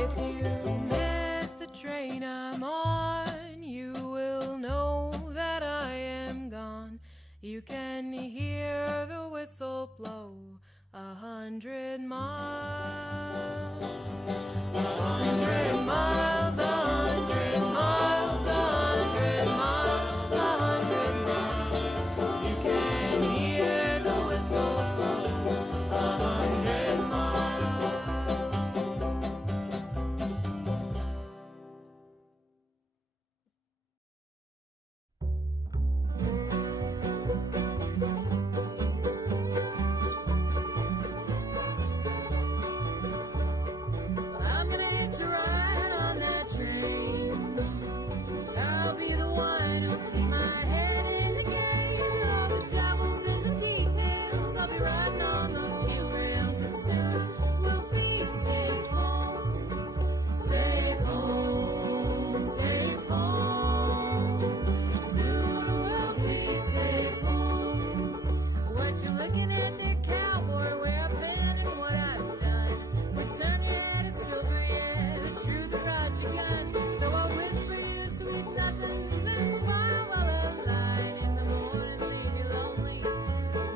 If you miss the train I'm on, you will know that I am gone. You can hear the whistle blow 100 miles. 100 miles, 100 miles, 100 miles, 100 miles. You can hear the whistle blow 100 miles. I'm gonna hitch a ride on that train. I'll be the one who'll keep my head in the game. All the devil's in the details. I'll be riding on those steel rails, and soon we'll be safe home. Safe home, safe home. Soon we'll be safe home. What you looking at there, cowboy? Where I've been and what I've done. Return your head is silver, yeah, the truth brought your gun. So I'll whisper you sweet nothings and smile while I'm lying in the morning, leave you lonely,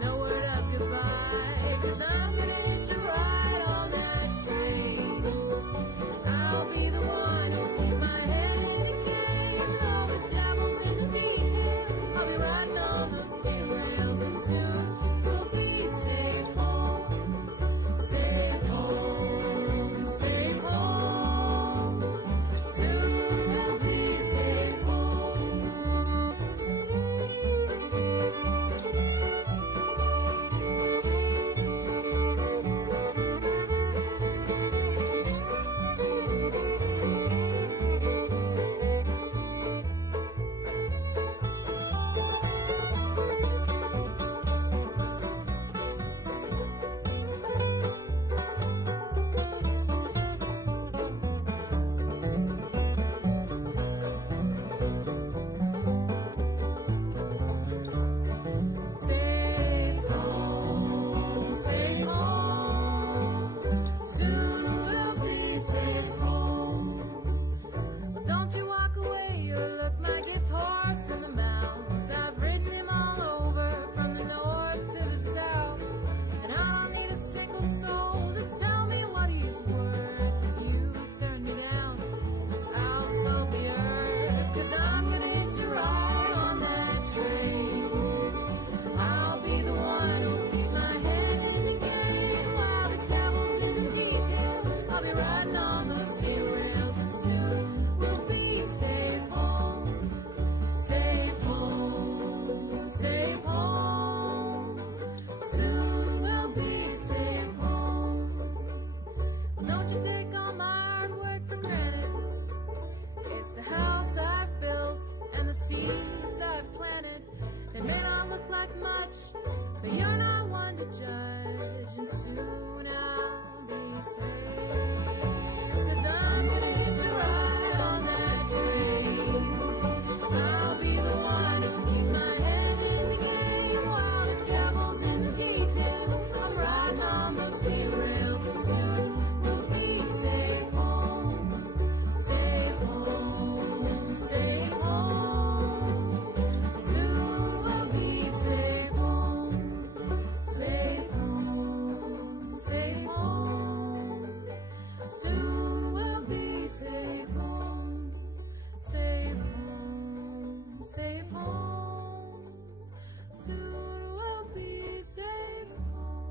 no word of goodbye. 'Cause I'm gonna hitch a ride on that train. I'll be the one who'll keep my head in the game. And all the devil's in the details. I'll be riding on those steel rails, and soon we'll be safe home. Safe home, safe home. Soon we'll be safe home. Safe home, safe home. Soon we'll be safe home. Well, don't you walk away, you look my gift horse in the mouth. I've ridden him all over, from the north to the south. And I don't need a single soul to tell me what he's worth. If you turn me down, I'll salt the earth. 'Cause I'm gonna hitch a ride on that train. I'll be the one who'll keep my head in the game. While the devil's in the details, I'll be riding on those steel rails, and soon we'll be safe home. Safe home, safe home. Soon we'll be safe home. Well, don't you take all my hard work for granted. It's the house I've built and the seeds I've planted. They may not look like much, but you're not one to judge. And soon I'll be safe. 'Cause I'm gonna hitch a ride on that train. I'll be the one who'll keep my head in the game. While the devil's in the details, I'm riding on those steel rails, and soon we'll be safe home. Safe home, safe home. Soon we'll be safe home. Safe home, safe home. Soon we'll be safe home. Safe home, safe home. Soon we'll be safe home.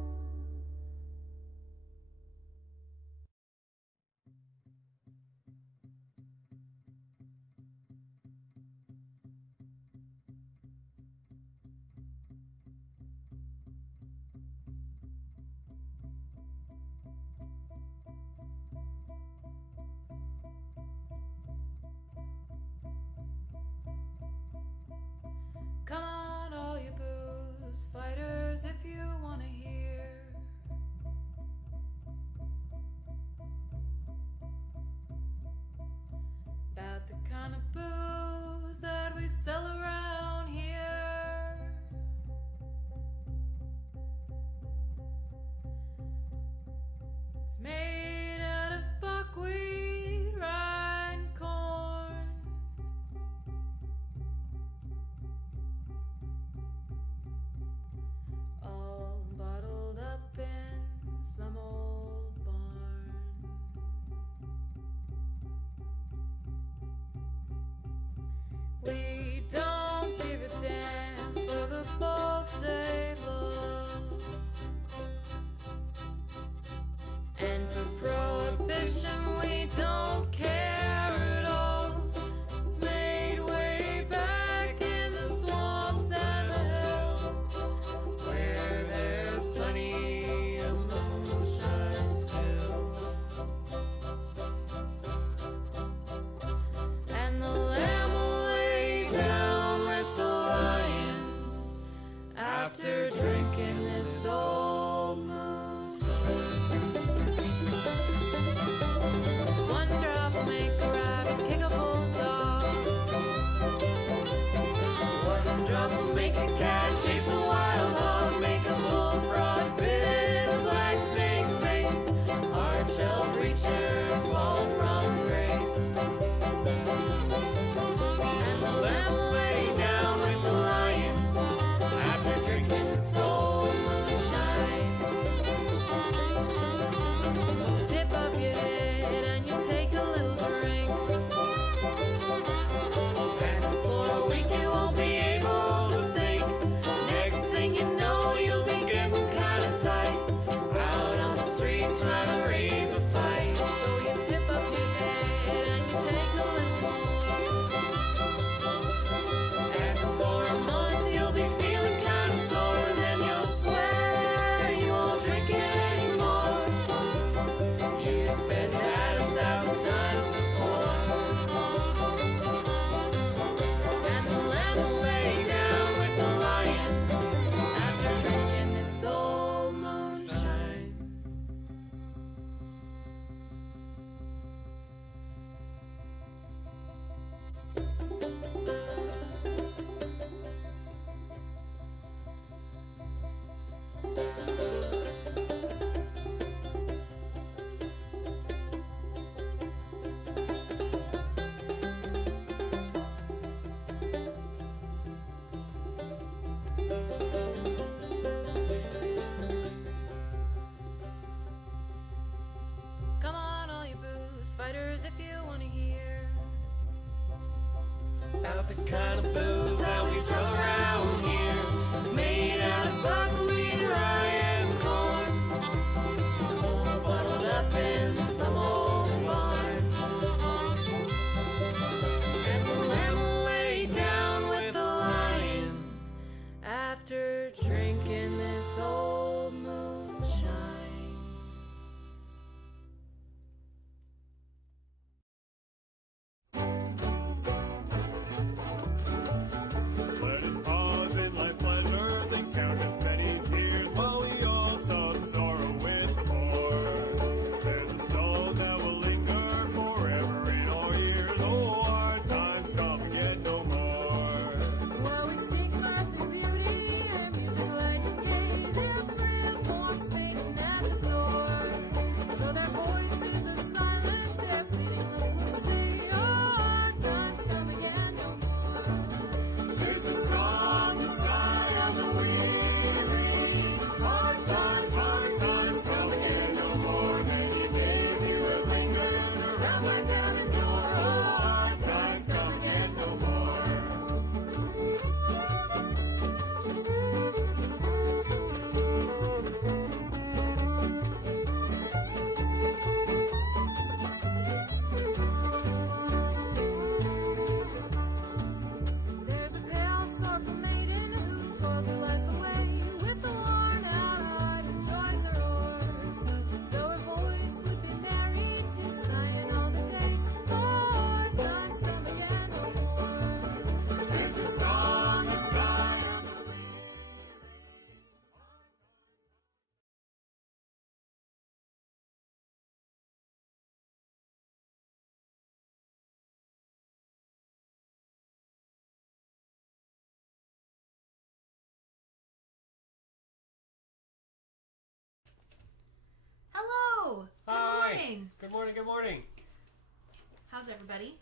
Come on, all you booze fighters, if you wanna hear about the kind of booze that we sell around here. It's made out of buckwheat nature fall from grace. And the lamb lay down with the lion after drinking the soul moonshine. Tip up your head and you take a little drink. And for a week you won't be able to think. Next thing you know, you'll be getting kinda tight, out on the street trying to raise a fight. So you tip up your head and you take a little more. And for a month you'll be feeling kinda sore, and then you'll swear you won't drink it anymore. You said that 1,000 times before. And the lamb lay down with the lion after drinking this old moonshine. Come on, all you booze fighters, if you want to hear About the kind of booze that we sell around here. it's made out of buckwheat, rye, and corn, all bottled up in some old barn. And the lamb lay down with the lion after drinking this old moonshine. Let us pause in life pleasures and count as many tears while we all sub sorrow with more. There's a song that will linger forever in our ears. Oh, hard times come again no more. While we seek earthly beauty and music like a cave, their frail forms fading at the door. Though their voices are silent, their pleading lips will say, "Oh, hard times come again no more." Here's the song, the sigh of the weary. Hard times come again no more. Many days you have lingered around my cabin door. Oh, hard times come again no more. There's a pale, sorrowful maiden who toils her life away with a worn-out heart and joys are o'er. Though her voice would be merry, 'tis sighing all the day. Hard times come again no more. There's a song, a sigh of the weary. Hello! Good Hi. morning! Good morning, good morning. How's everybody?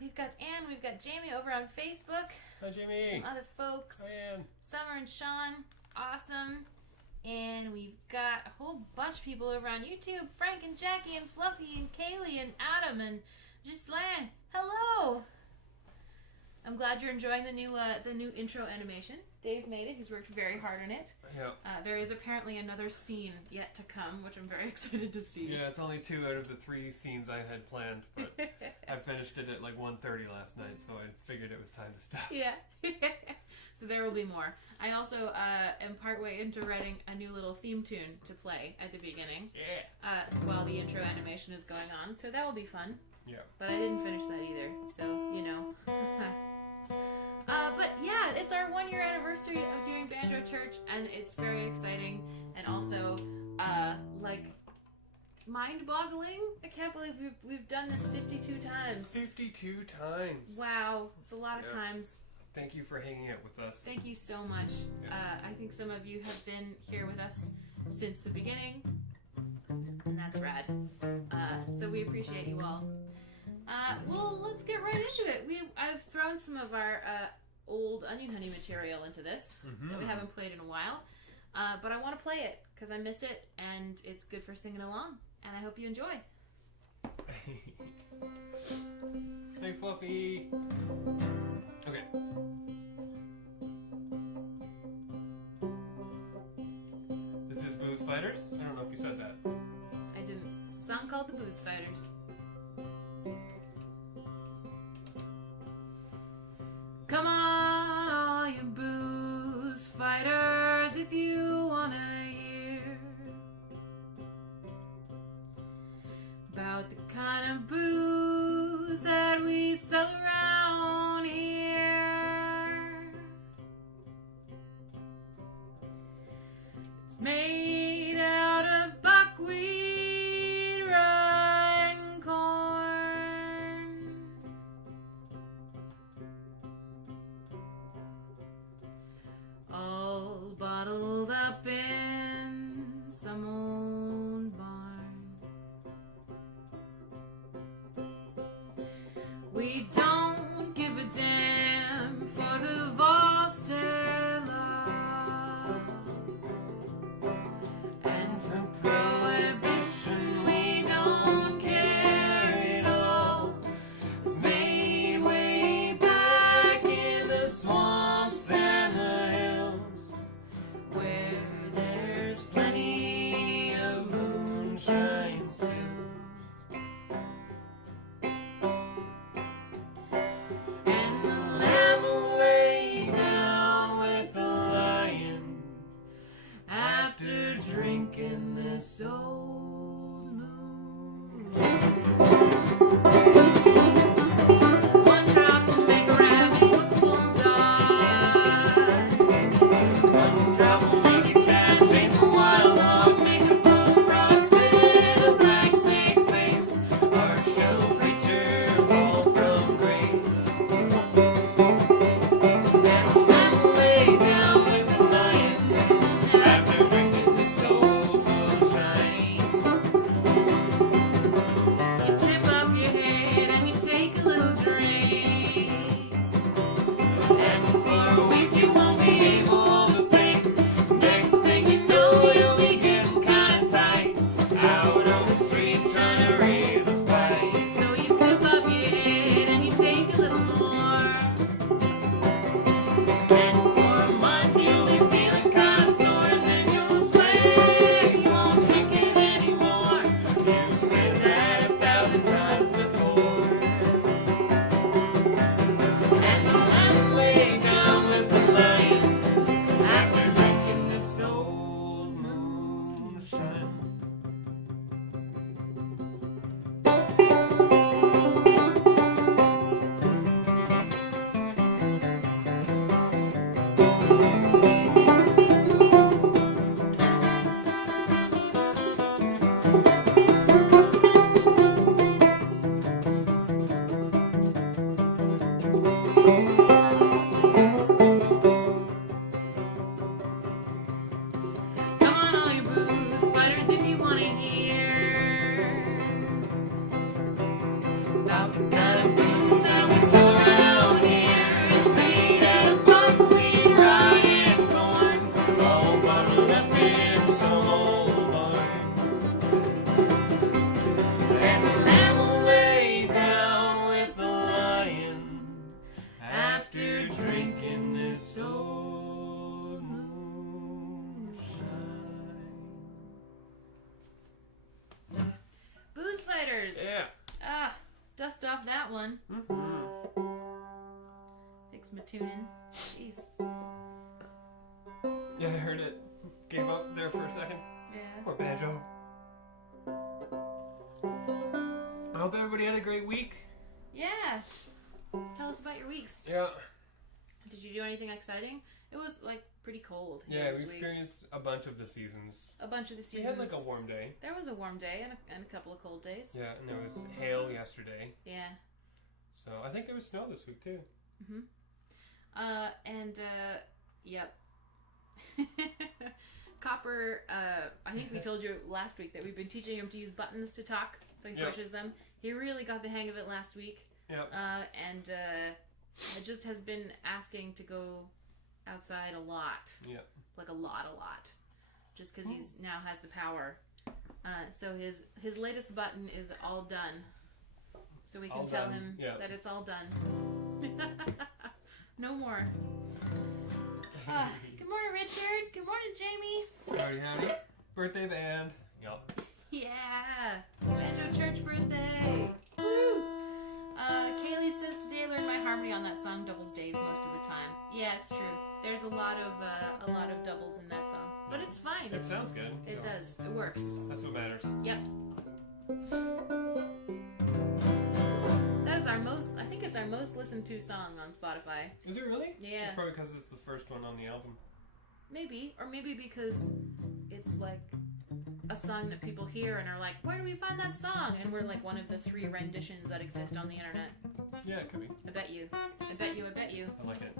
We've got Ann, we've got Jamie over on Facebook, Hi, Jamie. some other folks, Hi, Ann. Summer and Sean, awesome. And we've got a whole bunch of people over on YouTube, Frank and Jackie and Fluffy and Kaylee and Adam and Ghislaine. Hello! I'm glad you're enjoying the new intro animation. Dave made it. He's worked very hard on it. Yeah. There is apparently another scene yet to come, which I'm very excited to see. Yeah, it's only 2 out of the 3 scenes I had planned, but I finished it at like 1:30 last night, so I figured it was time to stop. Yeah. So there will be more. I also am partway into writing a new little theme tune to play at the beginning Yeah. while the intro animation is going on. So that will be fun. Yeah. But I didn't finish that either. So, you know. But yeah, it's our 1-year anniversary of doing Banjo Church, and it's very exciting and also like mind-boggling. I can't believe we've done this 52 times. 52 times. Wow, it's a lot of Yeah. times. Thank you for hanging out with us. Thank you so much. Yeah. I think some of you have been here with us since the beginning, and that's rad. So we appreciate you all. Well, let's get right into it. I've thrown some of our old Onion Honey material into this that we haven't played in a while. But I want to play it because I miss it and it's good for singing along. And I hope you enjoy. Thanks, Fluffy. Okay. This is Booze Fighters. I don't know if you said that. I didn't. It's a song called The Booze Fighters. Come on, all you booze fighters, if you wanna hear about the kind of booze that we sell around here. It's made out of buckwheat, rye, and corn. All bottled up in some old barn. We don't give a damn for the Vostella, and for prohibition we don't care at all. It's made way back in the swamps and the hills, where there's plenty of moonshine stills. And the lamb will lay down with the lion after drinking this old moon. One drop will make a rabbit with a bulldog. One drop will make a cat chase a wild hog, make a bullfrog spit in a black snake's face, or a shell creature fall from grace. And the lamb will lay down with the lion after drinking this old moonshine. You tip up your head and you take a little drink, and for a week you won't be able to think. Next thing you know, you'll be getting kinda tight, out on the street trying to raise a fight. So you tip up your head and you take a little more, and for a month you'll be feeling kinda sore, and then you'll swear you won't drink it anymore. You said that 1,000 times before. And the lamb lay down with the lion after drinking this old moonshine. Come on, all you booze fighters, if you wanna hear about the kind of booze that we sell around here. It's made out of buckwheat, rye, and corn, all bottled up in some old barn. And the lamb will lay down with the lion after drinking this old moonshine. Booze fighters. Yeah. Dust off that one. Fix my tuning. Jeez. Yeah, I heard it. Gave up there for a second. Yeah. Poor Banjo. I hope everybody had a great week. Yeah. Tell us about your weeks. Yeah. Did you do anything exciting? It was like pretty cold here Yeah, this we week. experienced a bunch of the seasons. A bunch of the We seasons. had like a warm day. There was a warm day and a couple of cold days. Yeah, and there was hail yesterday. Yeah. So I think there was snow this week too. Yep. Copper, I think we told you last week that we've been teaching him to use buttons to talk. so he Yep. pushes them. He really got the hang of it last week. Yep. And it just has been asking to go outside a lot. Yep. Like a lot. Just because he's now has the power. So his latest button is all done. So we can All tell done. him Yep. that it's all done. No more. Good morning, Richard. Good morning, Jamie. Howdy. Birthday band. Yup. Yeah. Banjo Church birthday. Woo. Kaylee says today I learned my harmony on that song doubles Dave most of the time. Yeah, it's true. There's a lot of doubles in that song, but it's fine. It sounds good. It does. It works. That's what matters. Yep. That is our most. I think it's our most listened to song on Spotify. Is it really? Yeah. It's probably because it's the first one on the album. Maybe, or maybe because it's like a song that people hear and are like, where do we find that song? And we're like one of the 3 renditions that exist on the internet. Yeah, it could be. I bet you. I like it.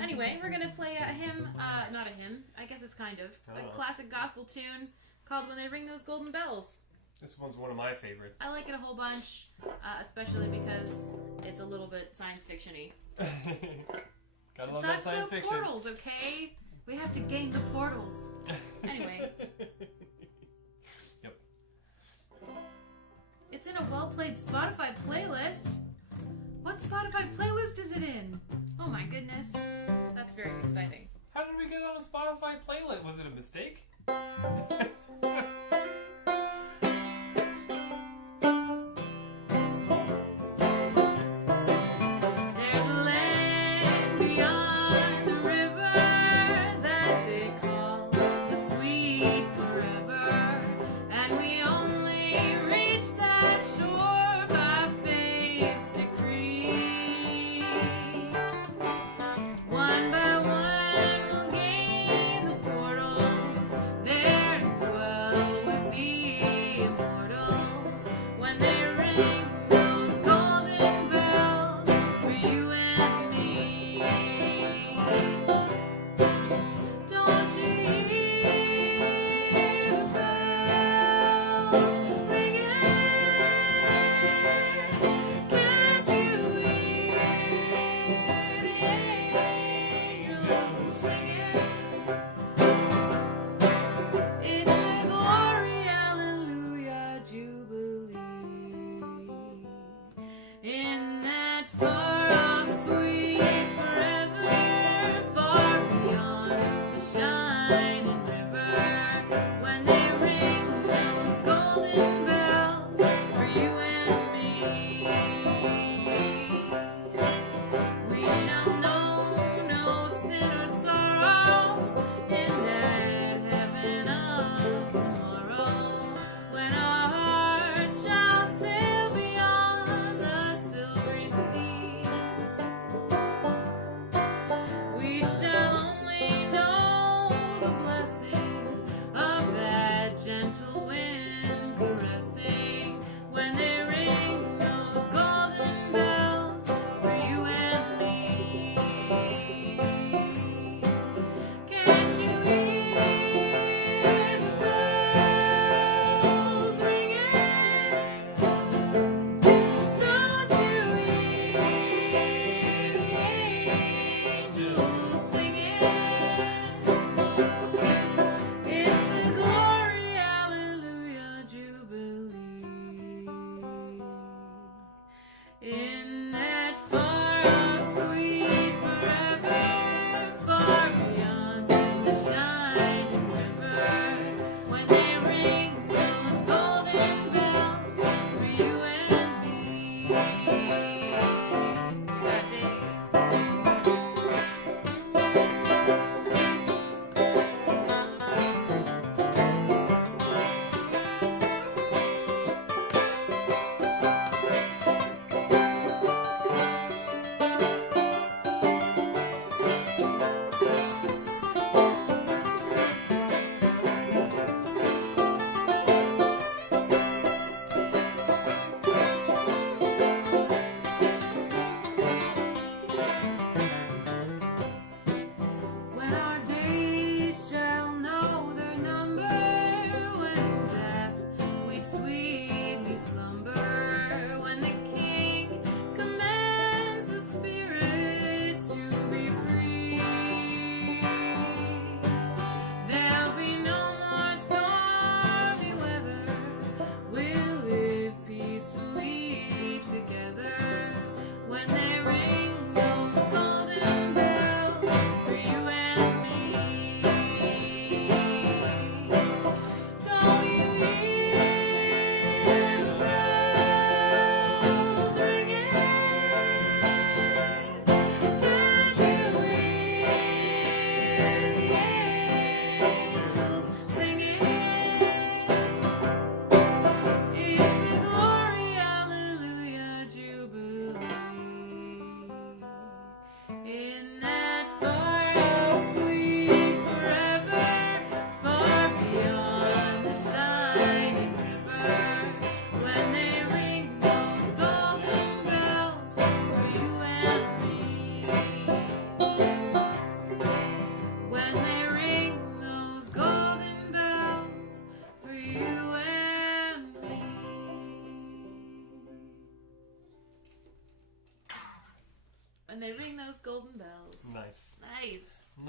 Anyway, we're gonna play a hymn, not a hymn, I guess it's kind of, a classic gospel tune called When They Ring Those Golden Bells. This one's one of my favorites. I like it a whole bunch, especially because it's a little bit science fiction-y. Gotta love It that talks science about fiction. portals, okay? We have to gain the portals. Anyway. Yep. It's in a well-played Spotify playlist. What Spotify playlist is it in? Oh my goodness. That's very exciting. How did we get on a Spotify playlist? Was it a mistake? There's a land beyond the river that they call the sweet forever, and we only reach that shore by faith's decree. One by one we'll gain the portals there to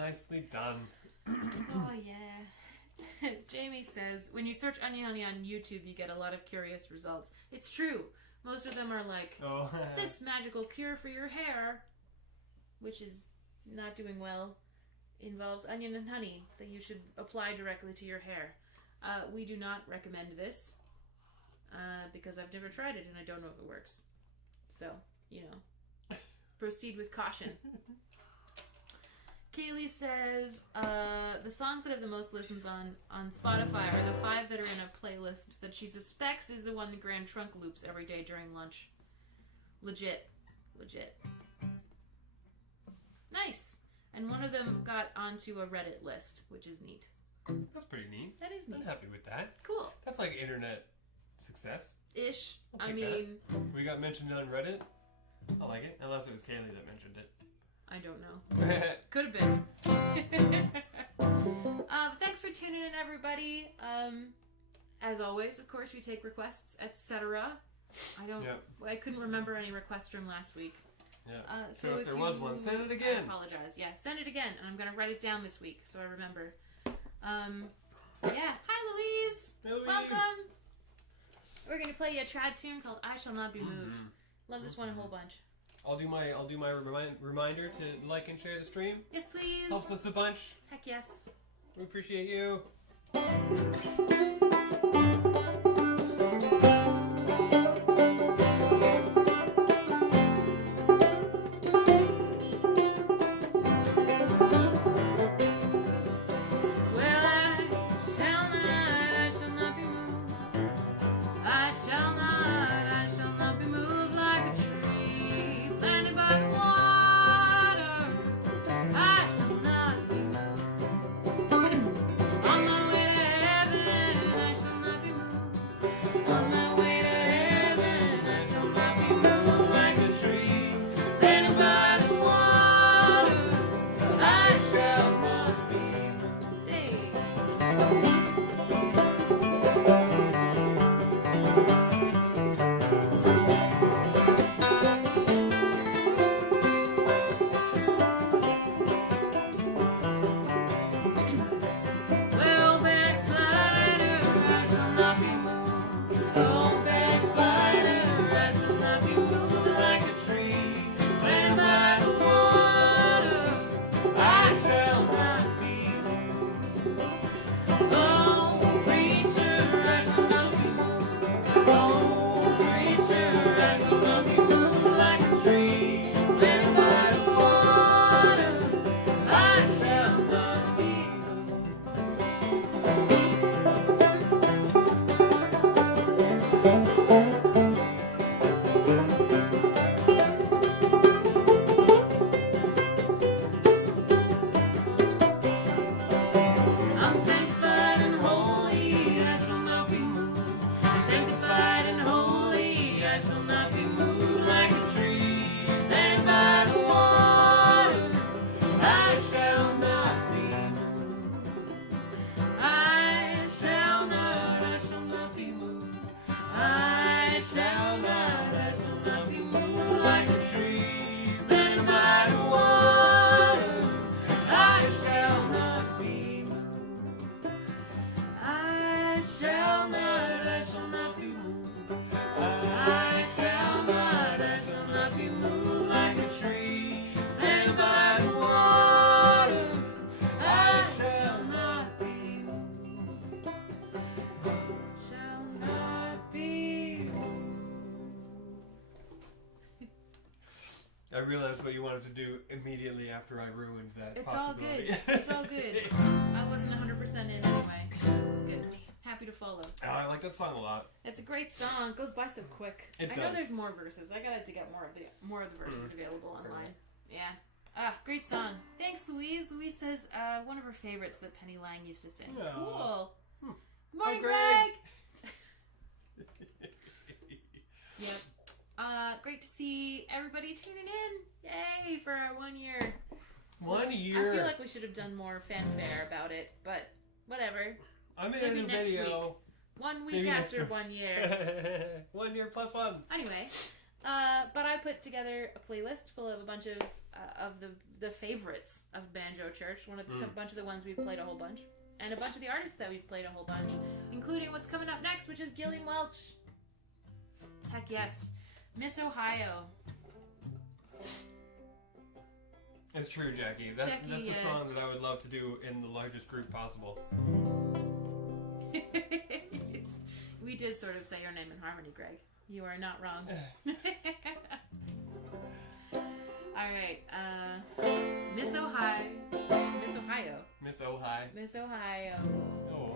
Nicely done. Oh, yeah. Jamie says, when you search Onion Honey on YouTube, you get a lot of curious results. It's true. Most of them are like, Oh. this magical cure for your hair, which is not doing well, involves onion and honey that you should apply directly to your hair. We do not recommend this because I've never tried it and I don't know if it works. So, proceed with caution. Kaylee says, the songs that have the most listens on Spotify are the 5 that are in a playlist that she suspects is the one the Grand Trunk loops every day during lunch. Legit. Nice. And one of them got onto a Reddit list, which is neat. That's pretty neat. That is neat. I'm happy with that. Cool. That's like internet success. Ish. I'll I take mean... that. We got mentioned on Reddit. I like it. Unless it was Kaylee that mentioned it. I don't know. Could have been. Thanks for tuning in, everybody. As always, of course, we take requests, etc. I couldn't remember any requests from last week. Yeah. So if there was one, send it again. I apologize. Yeah, send it again, and I'm gonna write it down this week so I remember. Yeah. Hi, Louise. Hey, Louise. Welcome. We're gonna play you a trad tune called "I Shall Not Be Moved." Love this one a whole bunch. I'll do my reminder to like and share the stream. Yes, please. Helps us a bunch. Heck yes. We appreciate you. I realized what you wanted to do immediately after I ruined that possibility. It's all good. I wasn't 100% in anyway. It was good. Happy to follow. Oh, I like that song a lot. It's a great song. It goes by so quick. I know there's more verses. I gotta to get more of the verses available online. Yeah. Great song. Thanks, Louise. Louise says one of her favorites that Penny Lang used to sing. Aww. Cool. Good Hi, morning, Greg. Yep. Great to see everybody tuning in. Yay for our 1 year. 1 year. I feel like we should have done more fanfare about it, but whatever. I made Maybe a new next video. week. 1 week Maybe after next 1 year. 1 year plus one. Anyway, but I put together a playlist full of a bunch of the favorites of Banjo Church. A bunch of the ones we've played a whole bunch, and a bunch of the artists that we've played a whole bunch, including what's coming up next, which is Gillian Welch. Heck yes, Miss Ohio. It's true, Jackie. That's a song that I would love to do in the largest group possible. We did sort of say your name in harmony, Greg. You are not wrong. All right, Miss Ohio. Miss Ohio. Miss Ohio. Miss Ohio. Oh.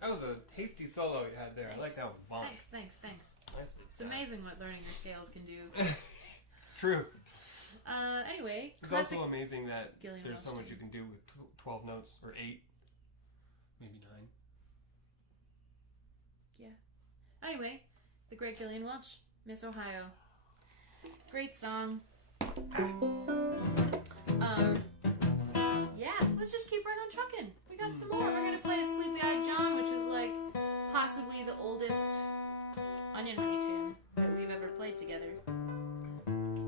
That was a tasty solo you had there. Thanks. I like that one. Bonk. Thanks. Nicely It's done. amazing what learning your scales can do. It's true. Anyway, It's classic. also amazing that Gillian there's so Welch much too. you can do with 12 notes, or 8, maybe 9. Anyway, the great Gillian Welch, Miss Ohio. Great song. Yeah, let's just keep right on trucking. We got some more. We're gonna play a Sleepy Eyed John, which is like possibly the oldest Onion Money tune that we've ever played together.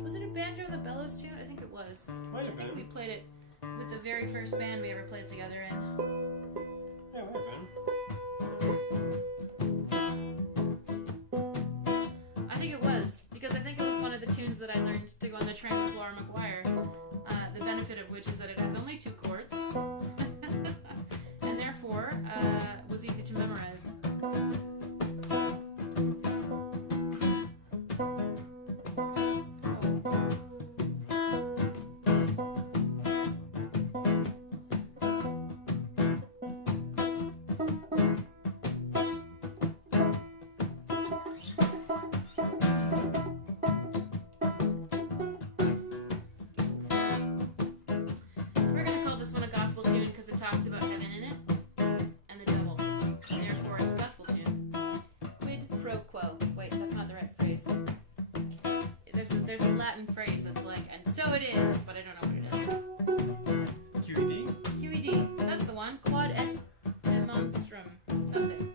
Was it a Banjo and the Bellows tune? I think it was. Might I have think we been. played it with the very first band we ever played together in. Yeah, might have been. I think it was. that I learned to go on the tram with Laura McGuire. The benefit of which is that it has only 2 chords, and therefore was easy to memorize. We're going to call this one a gospel tune because it talks about heaven in it and the devil. Therefore, it's a gospel tune. Quid pro quo. Wait, that's not the right phrase. There's a Latin phrase that's like, and so it is, but I don't know what it is. QED? QED. That's the one. Quod et demonstrum. Something.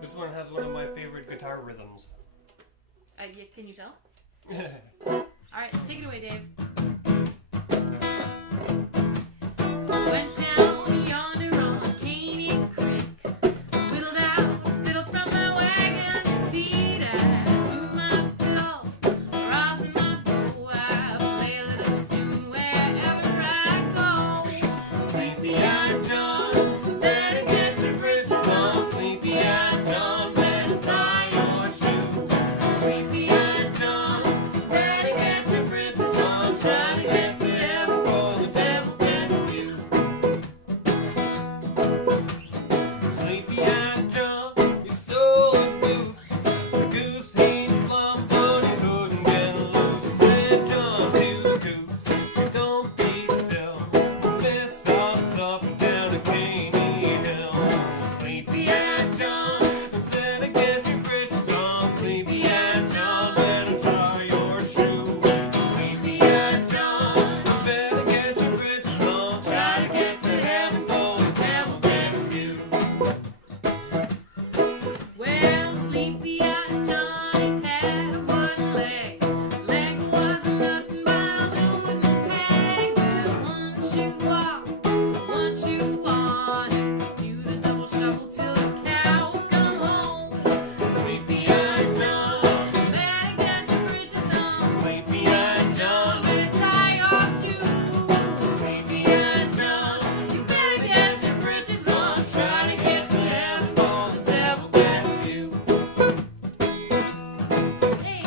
This one has one of my favorite guitar rhythms. Can you tell? Alright, take it away, Dave. Went down yonder on Caney Creek, whittled out a fiddle from my wagon seat. I tuned my fiddle, rosin my bow. I play a little tune wherever I go. Sleepy-eyed John, better get your britches on. Sleepy-eyed John, better tie your shoe. Sleepy-eyed John, better get your britches on. Try to get to heaven before the devil gets you. Sleepy-eyed John, you stole a goose. The goose ain't plumb, but he couldn't get loose. Said John to the goose, you don't be still. Miss us up and down a Caney Hill. Sleepy-eyed John, better get your britches on. Sleepy-eyed John, better tie your shoe. Sleepy-eyed John, Better get your britches on. try to get to heaven before the devil gets you. Well, sleepy-eyed Johnny had a wooden leg. Leg wasn't nothing but a little wooden peg. Well, one shoe off, one shoe on. Do the double shuffle till the cows come home. Sleepy-eyed John, better get your britches on. Sleepy-eyed John, Better tie your shoes. Sleepy-eyed John, you better get your britches on. Try to get to heaven before the devil gets you. Hey.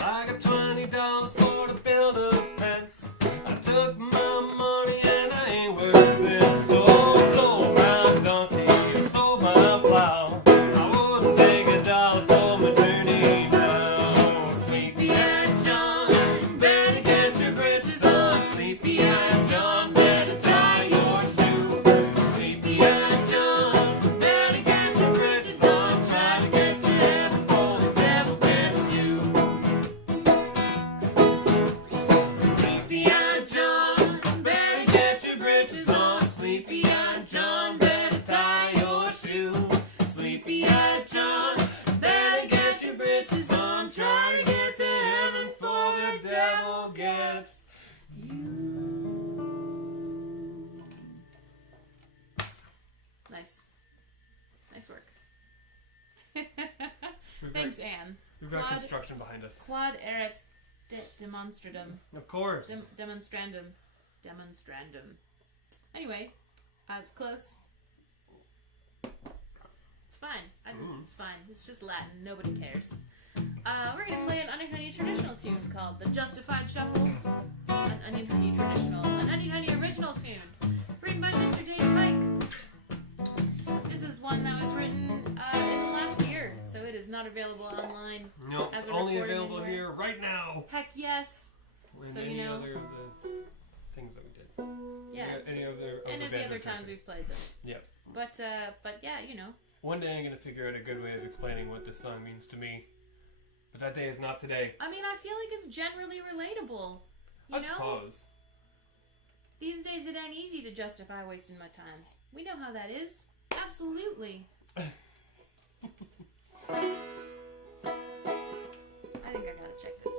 I got $20 for to build a fence. I took my money and I ain't worth a cent. So sold my donkey and sold my plow. I wouldn't take $1 for my journey now. Sleepy-eyed John, better get your britches on. Sleepy-eyed John, better tie your shoe. Sleepy-eyed John, better get your britches on. Try to get to heaven before the devil gets you. Sleepy-eyed John, better get your britches on. Sleepy-eyed John, better tie your shoe. Sleepy-eyed John, better get your britches on. Try to get to heaven before the devil gets you. Nice. Nice work. Thanks, Anne. We've got Quad- construction behind us. Quad erat demonstratum. Of course. Demonstrandum. Anyway, I was close. It's fine. It's fine. It's just Latin. Nobody cares. We're going to play an Onion Honey traditional tune called The Justified Shuffle. An Onion Honey original tune. Written by Mr. Dave Pike. This is one that was written in the last year, so it is not available online. No, as it's a only recording available anywhere. here right now. Heck yes. And So, any you know- other of the things that we did. Yeah. Any other of And the of the banjo other times churches. we've played them. Yep. But yeah, you know. One day I'm gonna figure out a good way of explaining what this song means to me. But that day is not today. I mean, I feel like it's generally relatable. You I know? suppose. These days it ain't easy to justify wasting my time. We know how that is. Absolutely. I think I gotta check this.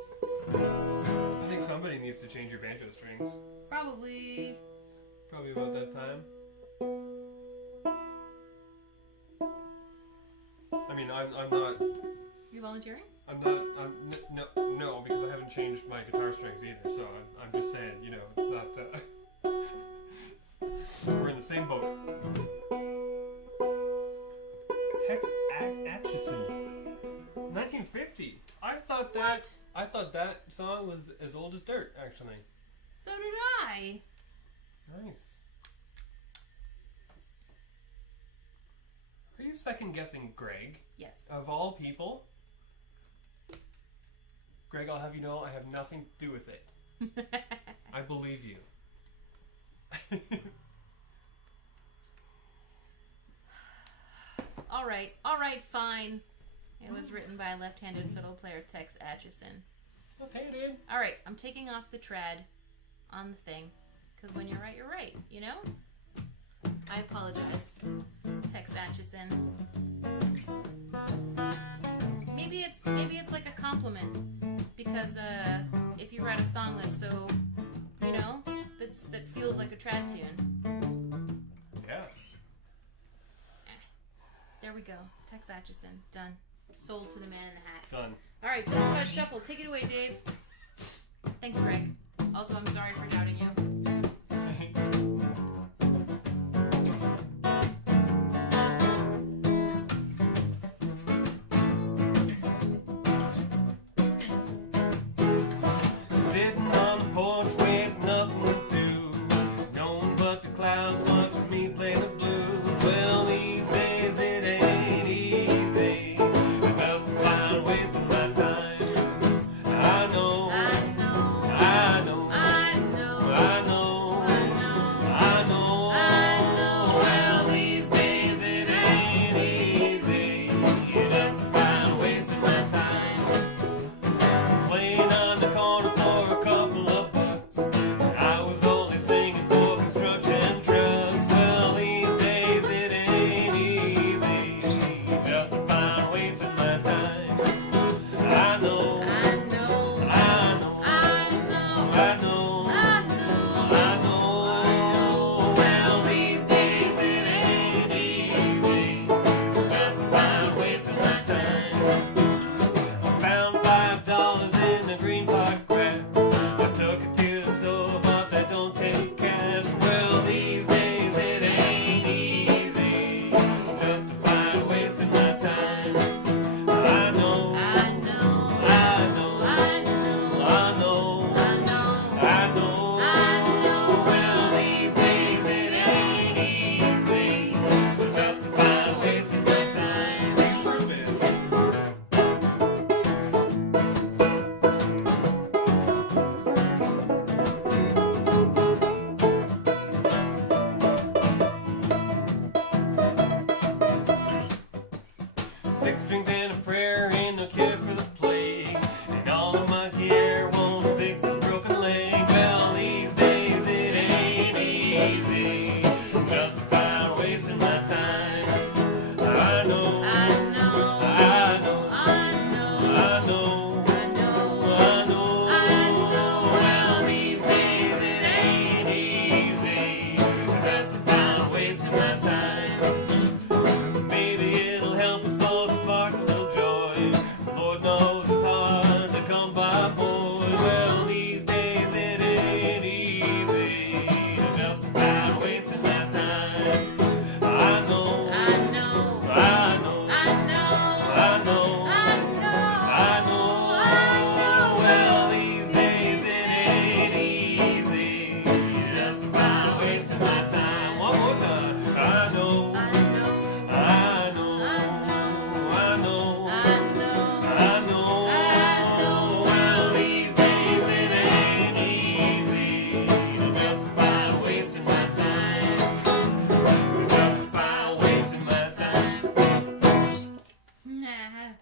I think somebody needs to change your banjo strings. Probably. Probably about that time. I mean, I'm not. You volunteering? No, because I haven't changed my guitar strings either. So I'm just saying, you know, it's not. We're in the same boat. Tex Atchison, 1950. I thought that song was as old as dirt, actually. So did I. Nice. Are you second guessing Greg? Yes. Of all people? Greg, I'll have you know I have nothing to do with it. I believe you. All right, fine. It was written by left-handed fiddle player Tex Atchison. Okay, dude. All right, I'm taking off the trad on the thing, because when you're right, you know? I apologize, Tex Atchison. Maybe it's like a compliment, because if you write a song that's so, you know, that feels like a trad tune. Yeah. There we go. Tex Atchison. Done. Sold to the man in the hat. Done. All right, Justified Shuffle. Take it away, Dave. Thanks, Greg. Also, I'm sorry for doubting you. Sitting on the porch with nothing to do. No one but the clouds watching me play the blues. Well, these days it ain't easy. I must find ways to my time. I know. I know. I know. I know. I know. I know. I know. Well, these days it ain't easy. Just to find ways to my time. Playing on the corner for a couple of bucks. I was only singing for construction trucks. Well, these days it ain't easy. Just to find wasting my time. I know. I know. I know. I know. I know. I know. Well, these days it ain't easy. Just to find wasting my time. I found $5 in the green park grass. I took it to the store, but they don't take cash. Well, these days it ain't easy. Just to find wasting my time. I know. I know. I know. I know. I know. I know. I know. Well, these days it ain't easy. Just to find wasting my time. Six strings and a prayer ain't no cure for the plague. And all the monkey air won't fix his broken leg. Well, these days it ain't easy. Just to find wasting my time. I know. I know. I know. I know. I know. I know. I know. Well, these days it ain't easy. Just to find wasting my time. Maybe it'll help us all to spark a little joy. Lord knows it's hard to come by, boy. Well, these days it ain't easy. Just to find wasting my time. I know. I know. I know. I know. I know. I know. I know. Well, these days it ain't easy. Just to find wasting my time. One more time. I know. I know. I know. I know. I know. Well, these days it ain't easy. Just to find wasting my time. Just to find wasting my time. Nah.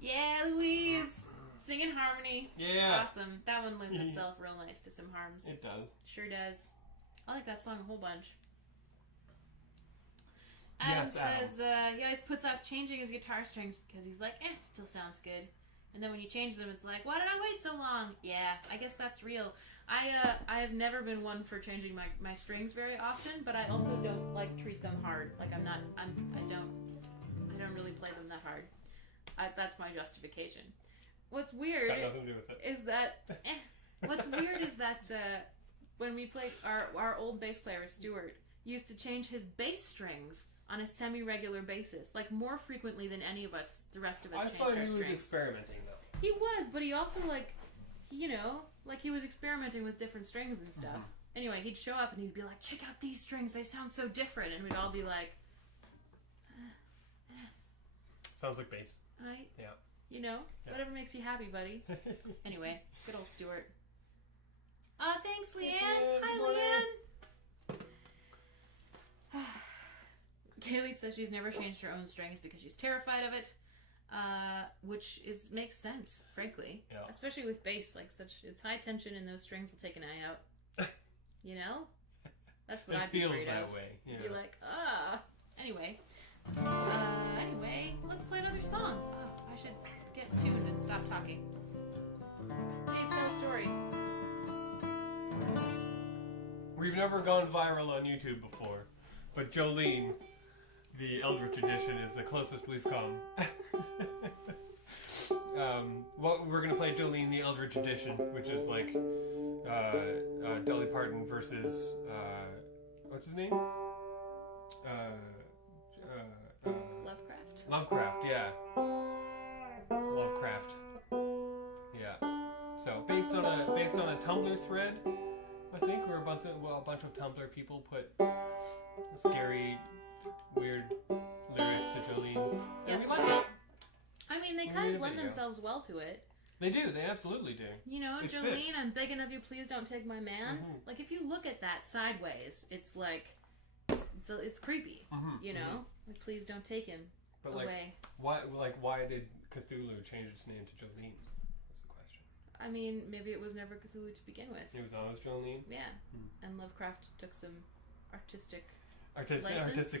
Yeah, Louise. Sing in harmony. Yeah. Awesome. That one lends itself real nice to some harms. It does. Sure does. I like that song a whole bunch. Adam Yes, Adam. says he always puts off changing his guitar strings because he's like, it still sounds good. And then when you change them, it's like, why did I wait so long? Yeah, I guess that's real. I have never been one for changing my strings very often, but I also don't like treat them hard. Like I don't really play them that hard. That's my justification. What's weird Got nothing to do with it. is that what's weird is that when we played our old bass player Stuart used to change his bass strings on a semi-regular basis, like more frequently than any of us, the rest of us. I changed thought our he was strings. experimenting though. He was, but he also he was experimenting with different strings and stuff. Mm-hmm. Anyway, he'd show up and he'd be like, check out these strings, they sound so different, and we'd all be like, Sounds like bass. Yeah. Whatever makes you happy, buddy. Anyway, good old Stuart. Thanks, Leanne. Hi, Leanne. Kaylee says she's never changed her own strings because she's terrified of it, which makes sense, frankly. Yeah. Especially with bass, it's high tension and those strings will take an eye out. That's what I'd be afraid of. It feels that way. Yeah. Be like, Anyway, let's play another song. Oh, I should get tuned and stop talking. Dave, tell a story. We've never gone viral on YouTube before, but Jolene, the Eldritch edition, is the closest we've come. We're gonna play Jolene, the Eldritch edition, which is like Dolly Parton versus what's his name? Lovecraft, yeah. Lovecraft. Yeah. So based on a Tumblr thread, I think, where a bunch of Tumblr people put scary, weird lyrics to Jolene. Yeah. And we like it. I mean, they kind of lend themselves well to it. They do. They absolutely do. It Jolene, fits. I'm begging of you, please don't take my man. Mm-hmm. Like, if you look at that sideways, it's like, it's creepy. Mm-hmm. Like, please don't take him away. Why did Cthulhu change its name to Jolene? That's the question. I mean, maybe it was never Cthulhu to begin with. It was always Jolene. Yeah, and Lovecraft took some artistic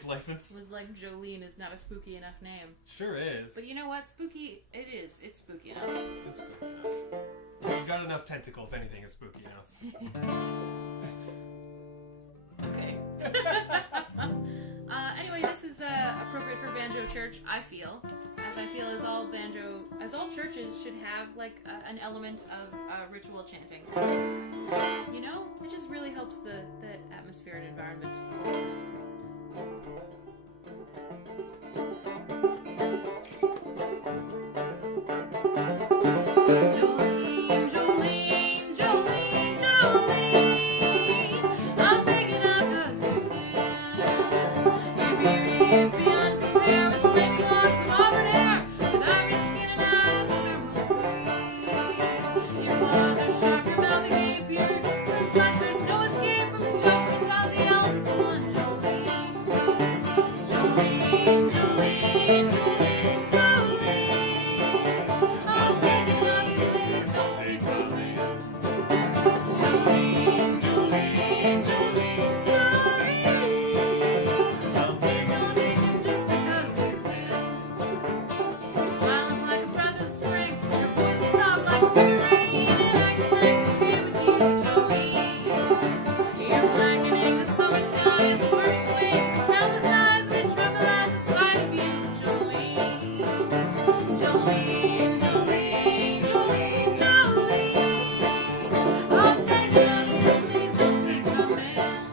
license. Was like, Jolene is not a spooky enough name. Sure is. But you know what? Spooky, it is. It's spooky enough. It's spooky enough. If you've got enough tentacles, anything is spooky enough. Okay. Anyway, this is appropriate for Banjo Church, I feel. As I feel as all churches should have an element of ritual chanting. It just really helps the atmosphere and environment. Jolene, Jolene, Jolene, Jolene, I'm begging up 'cause you can. Your beauty is beyond compare with flaming locks of auburn hair, without your skin and eyes of thermal green. Your claws are sharp, your mouth agape, your flesh, there's no escape from the judgment of the eldritch one. Jolene, Jolene, Jolene, Jolene, Jolene, I'm begging of you, please don't take my man. Jolene, Jolene, Jolene, Jolene, please don't take him just because you can. Your smile is like a breath of spring, your voice is soft like summer rain, and I can break the fear with you, Jolene. You're blackening the summer skies with working wings, and countless eyes we tremble at the sight of you, Jolene. Jolene, Jolene, Jolene, Jolene, I'm begging of you, please don't take my man.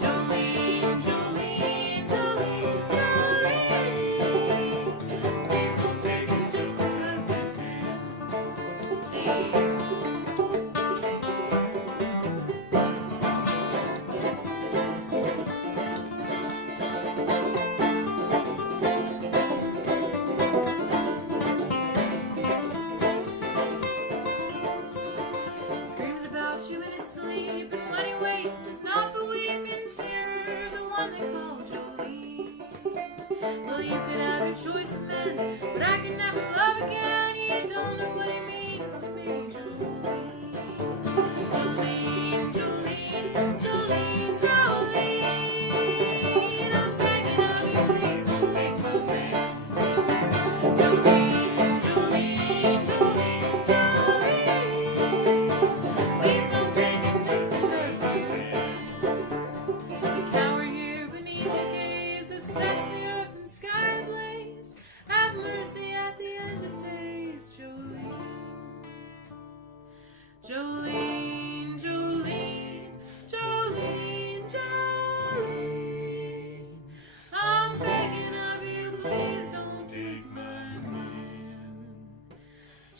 Jolene, Jolene, Jolene, Jolene, please don't take him just because you can. Hey. Screams about you in his sleep, and when he wakes, does not the weep in terror of the one they call Jolene. Well, you could have your choice of men, but I can never love again. You don't know what he means to me, Jolene.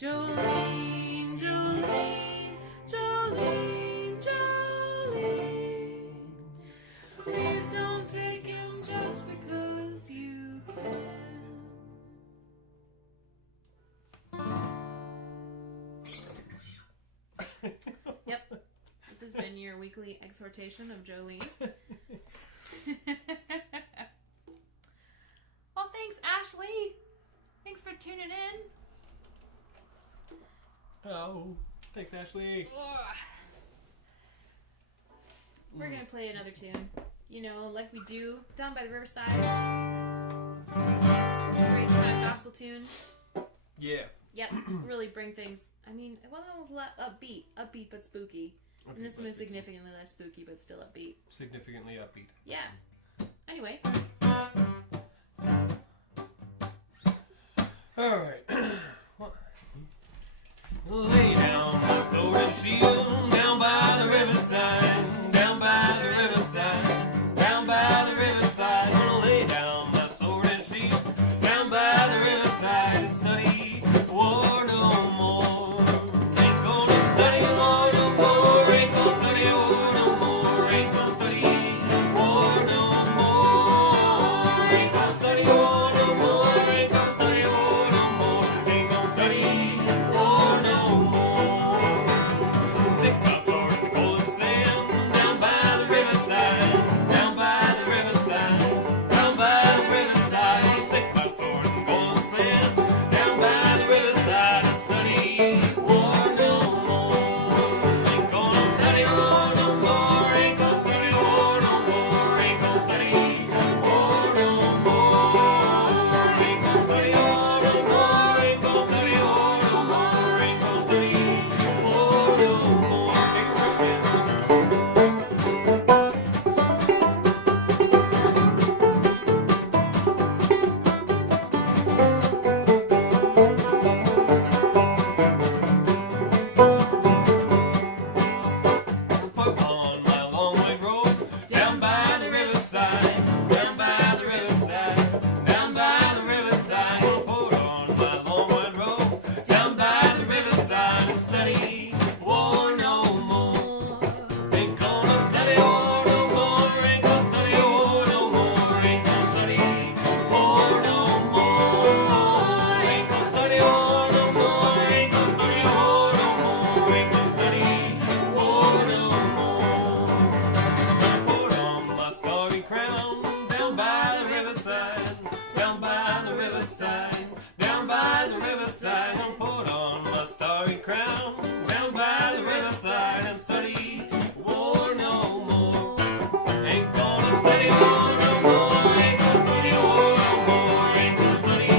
Jolene, Jolene, Jolene, Jolene. Please don't take him just because you can. Yep. This has been your weekly exhortation of Jolene. Well, thanks, Ashley. Thanks for tuning in. Oh, thanks, Ashley. Ugh. We're gonna play another tune. You know, like we do down by the riverside. Great kind of gospel tune. Yeah. Yep, really bring things. I mean, well, that was upbeat but spooky. And this one is significantly less spooky, but still upbeat. Significantly upbeat. Yeah. Anyway. All right. Lay down my sword and shield down by the riverside, down by the riverside, down by the riverside. Gonna lay down my sword and shield down by the riverside and study war no more. Ain't gonna study war no more. Ain't gonna study war no more. Ain't gonna study war no more. Ain't gonna study war no more. Ain't gonna study war no more. Ain't gonna study war no more. Stick my sword in the golden sand down by the riverside, down by the riverside, down by the riverside. Stick my sword in the golden sand down by the riverside and study war no more. Ain't gonna study war no more. Ain't gonna study war no more. Ain't gonna study war no more. Ain't gonna study war no more. Ain't gonna study war no more. Ain't gonna study war no more. Put on my long white robe down by the riverside, down by the riverside, down by the riverside. Put on my long white robe down by the riverside and study war no more. Ain't gonna study war no more. Ain't gonna study war no more. Ain't gonna study war no more. Ain't gonna study war no more. Ain't gonna study war no more. Ain't gonna study war no more. Put on my starry crown down by the riverside, down by the riverside, down by the riverside. Put on my starry crown down by the riverside and study war no more. Ain't gonna study war no more. Ain't gonna study war no more. Ain't gonna study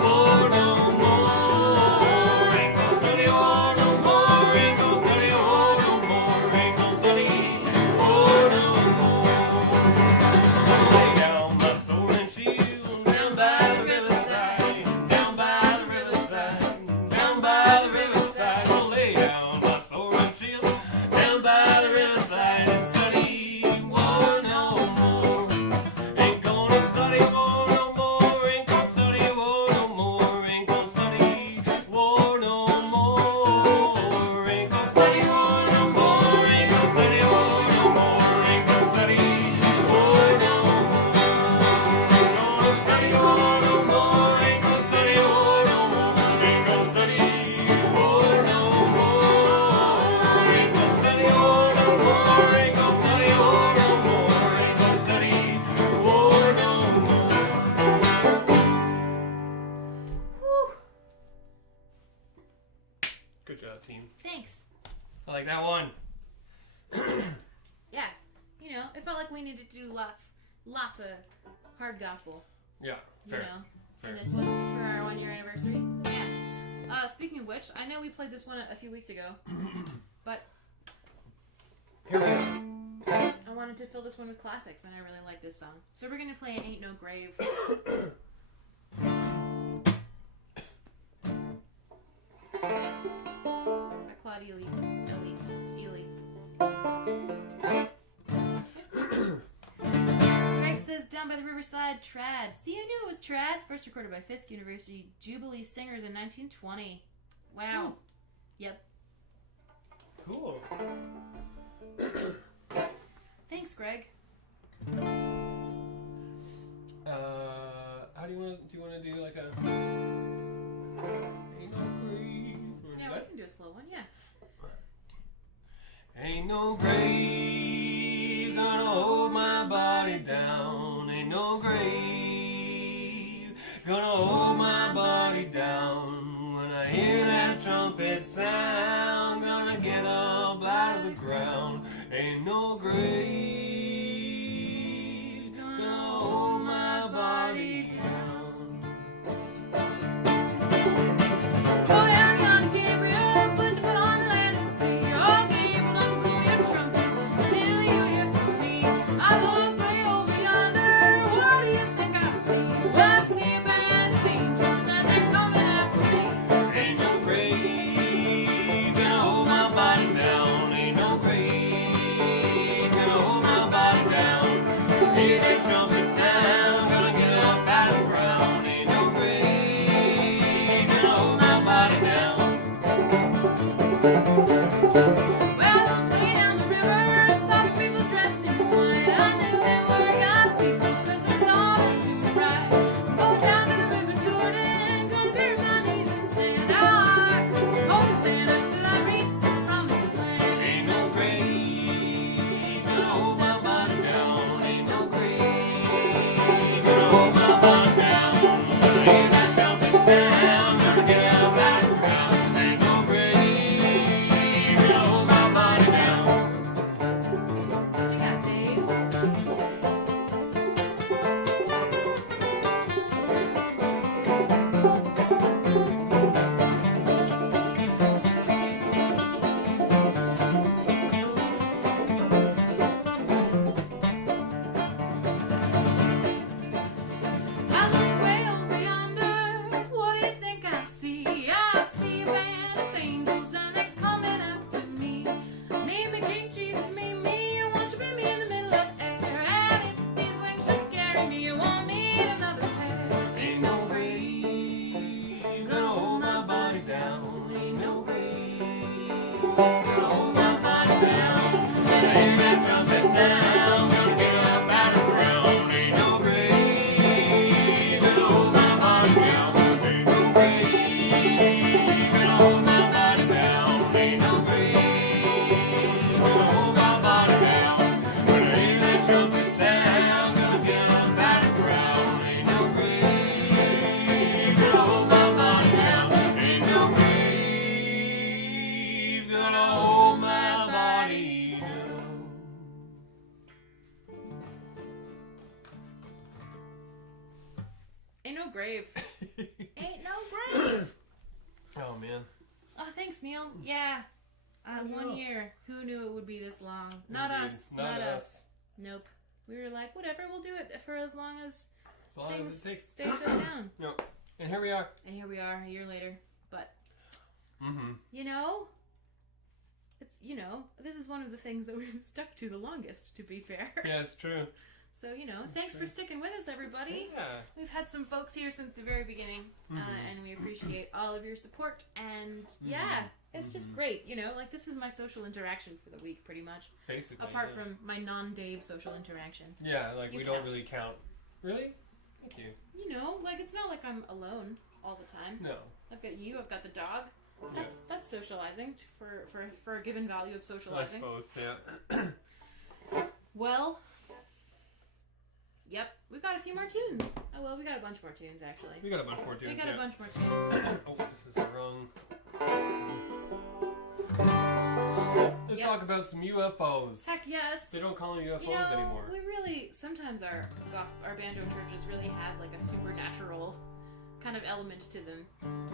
war no more. Ain't gonna study war no more. Ain't gonna study war no more. Ain't gonna study war no more. Lay down my sword and shield down by the riverside, down by the riverside, down by the riverside. Lay down my sword and shield down by the riverside and study war no more. Ain't gonna study war no more. Ain't gonna study war no more. Ain't gonna study war no more. Ain't gonna study war no more. Ain't gonna study war no more. Ain't gonna study war no more. Ain't gonna study war no more. Ain't gonna study war no more. Ain't gonna study war no more. Ain't gonna study war no more. Ain't gonna study war no more. Ain't gonna study war no more. Whew. Good job, team. Thanks. I like that one. Yeah. You know, it felt like we needed to do lots of hard gospel. Yeah, You fair. know, Fair. in this one for our 1 year anniversary. Yeah. Speaking of which, I know we played this one a few weeks ago, but Here we go. I wanted to fill this one with classics, and I really like this song. So we're gonna play "Ain't No Grave." By Claude Ely. Greg says, "Down by the riverside, trad." See, I knew it was trad. First recorded by Fisk University Jubilee Singers in 1920. Wow. Yep. Cool. Thanks, Greg. How do you want to do like a Ain't no grave? Yeah, we can do a slow one, yeah. Ain't no grave gonna hold my body down. Ain't no grave gonna hold my body down. When I hear that trumpet sound, gonna get up out of the ground. Ain't no grave gonna hold my body down. Go down yonder, Gabriel, put your foot on the land and see. Oh, Gabriel, don't you blow your trumpet till you hear from me. I look way over yonder, what do you think I see? I see a band of angels and they're coming after me. Ain't no grave gonna hold my body down. Ain't no grave gonna hold my body down. Hear that trumpet sound, gonna get up out of the ground. Ain't no grave gonna hold my body down. Well, way down the river, I saw the people dressed in white. I knew they were God's people, 'cause I saw them do right. I'm going down to the river Jordan, gonna bury my knees and stand. I won't stand until I reach the promised land. Ain't no grave gonna hold my body down. Ain't no grave gonna hold my body down. Hear that trumpet sound, gonna get up out of the ground. Ain't no grave gonna hold my body down. What you got, Dave? I look way over yonder, what do you think I see? I see a band of angels and they're coming after me. Meet me, King Jesus, meet me, won't you meet me in the middle of the air? And if these wings should carry me, you won't need another pair. Ain't no grave gonna hold my body down. Ain't no grave gonna hold my body down. When I hear that trumpet sound, gonna get up out of the ground. Ain't no grave gonna hold my body down. Ain't no grave gonna hold my body down. Ain't no grave gonna hold my body down. When I hear that trumpet sound, gonna get up out of the ground. Ain't no grave gonna hold my body down. Ain't no grave gonna hold my body down. Ain't no grave. Ain't no grave. Oh man. Oh, thanks, Neil. Yeah. 1 year. Who knew it would be this long? Not Indeed. us. Not us. Nope. We were like, whatever, we'll do it for as long as As long things as it takes. stay shut down. Yep. And here we are. And here we are, a year later. But, Mm-hmm. you know, it's, this is one of the things that we've stuck to the longest, to be fair. Yeah, it's true. So, thanks for sticking with us, everybody. Yeah. We've had some folks here since the very beginning, and we appreciate all of your support. And yeah, it's just great. This is my social interaction for the week, pretty much. Basically. Apart yeah. from my non-Dave social interaction. Yeah, like You we don't count. really count. Really? Thank you. It's not like I'm alone all the time. No. I've got you. I've got the dog. That's socializing for a given value of I socializing. suppose. Yeah. Well. Yep, we got a few more tunes. Oh well, we got a bunch more tunes actually. We got a bunch more tunes. We got yeah. a bunch more tunes. Oh, this is the wrong. Let's Yep. talk about some UFOs. Heck yes. They don't call them UFOs anymore. We really sometimes our banjo churches really have like a supernatural kind of element to them.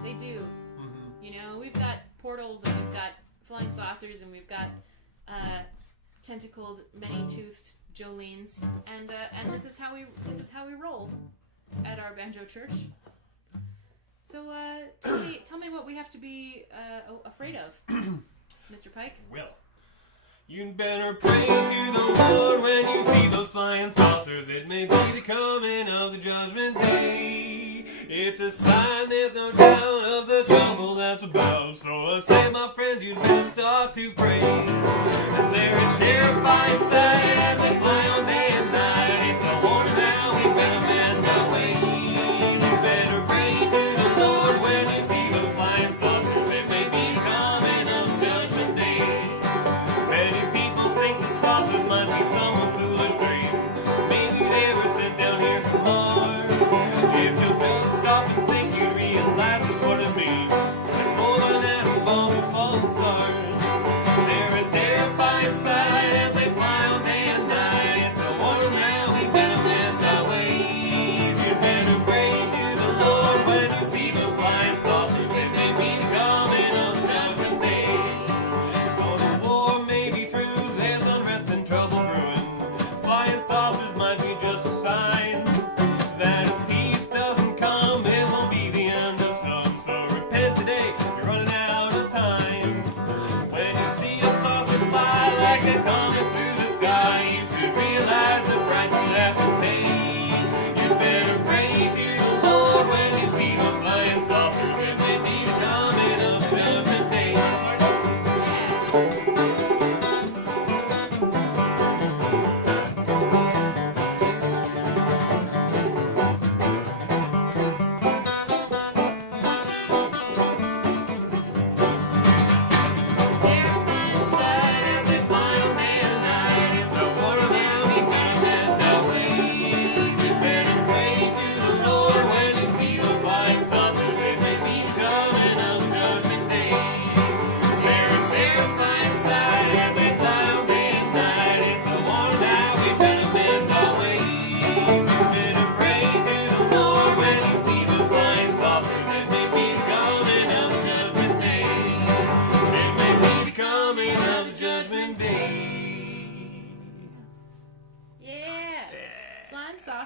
They do. Mm-hmm. We've got portals and we've got flying saucers and we've got tentacled, many-toothed Jolenes, and this is how we roll at our banjo church. So tell me what we have to be afraid of, Mr. Pike. Well, you better pray to the Lord when you see those flying saucers. It may be the coming of the judgment day. It's a sign, there's no doubt, of the trouble that's about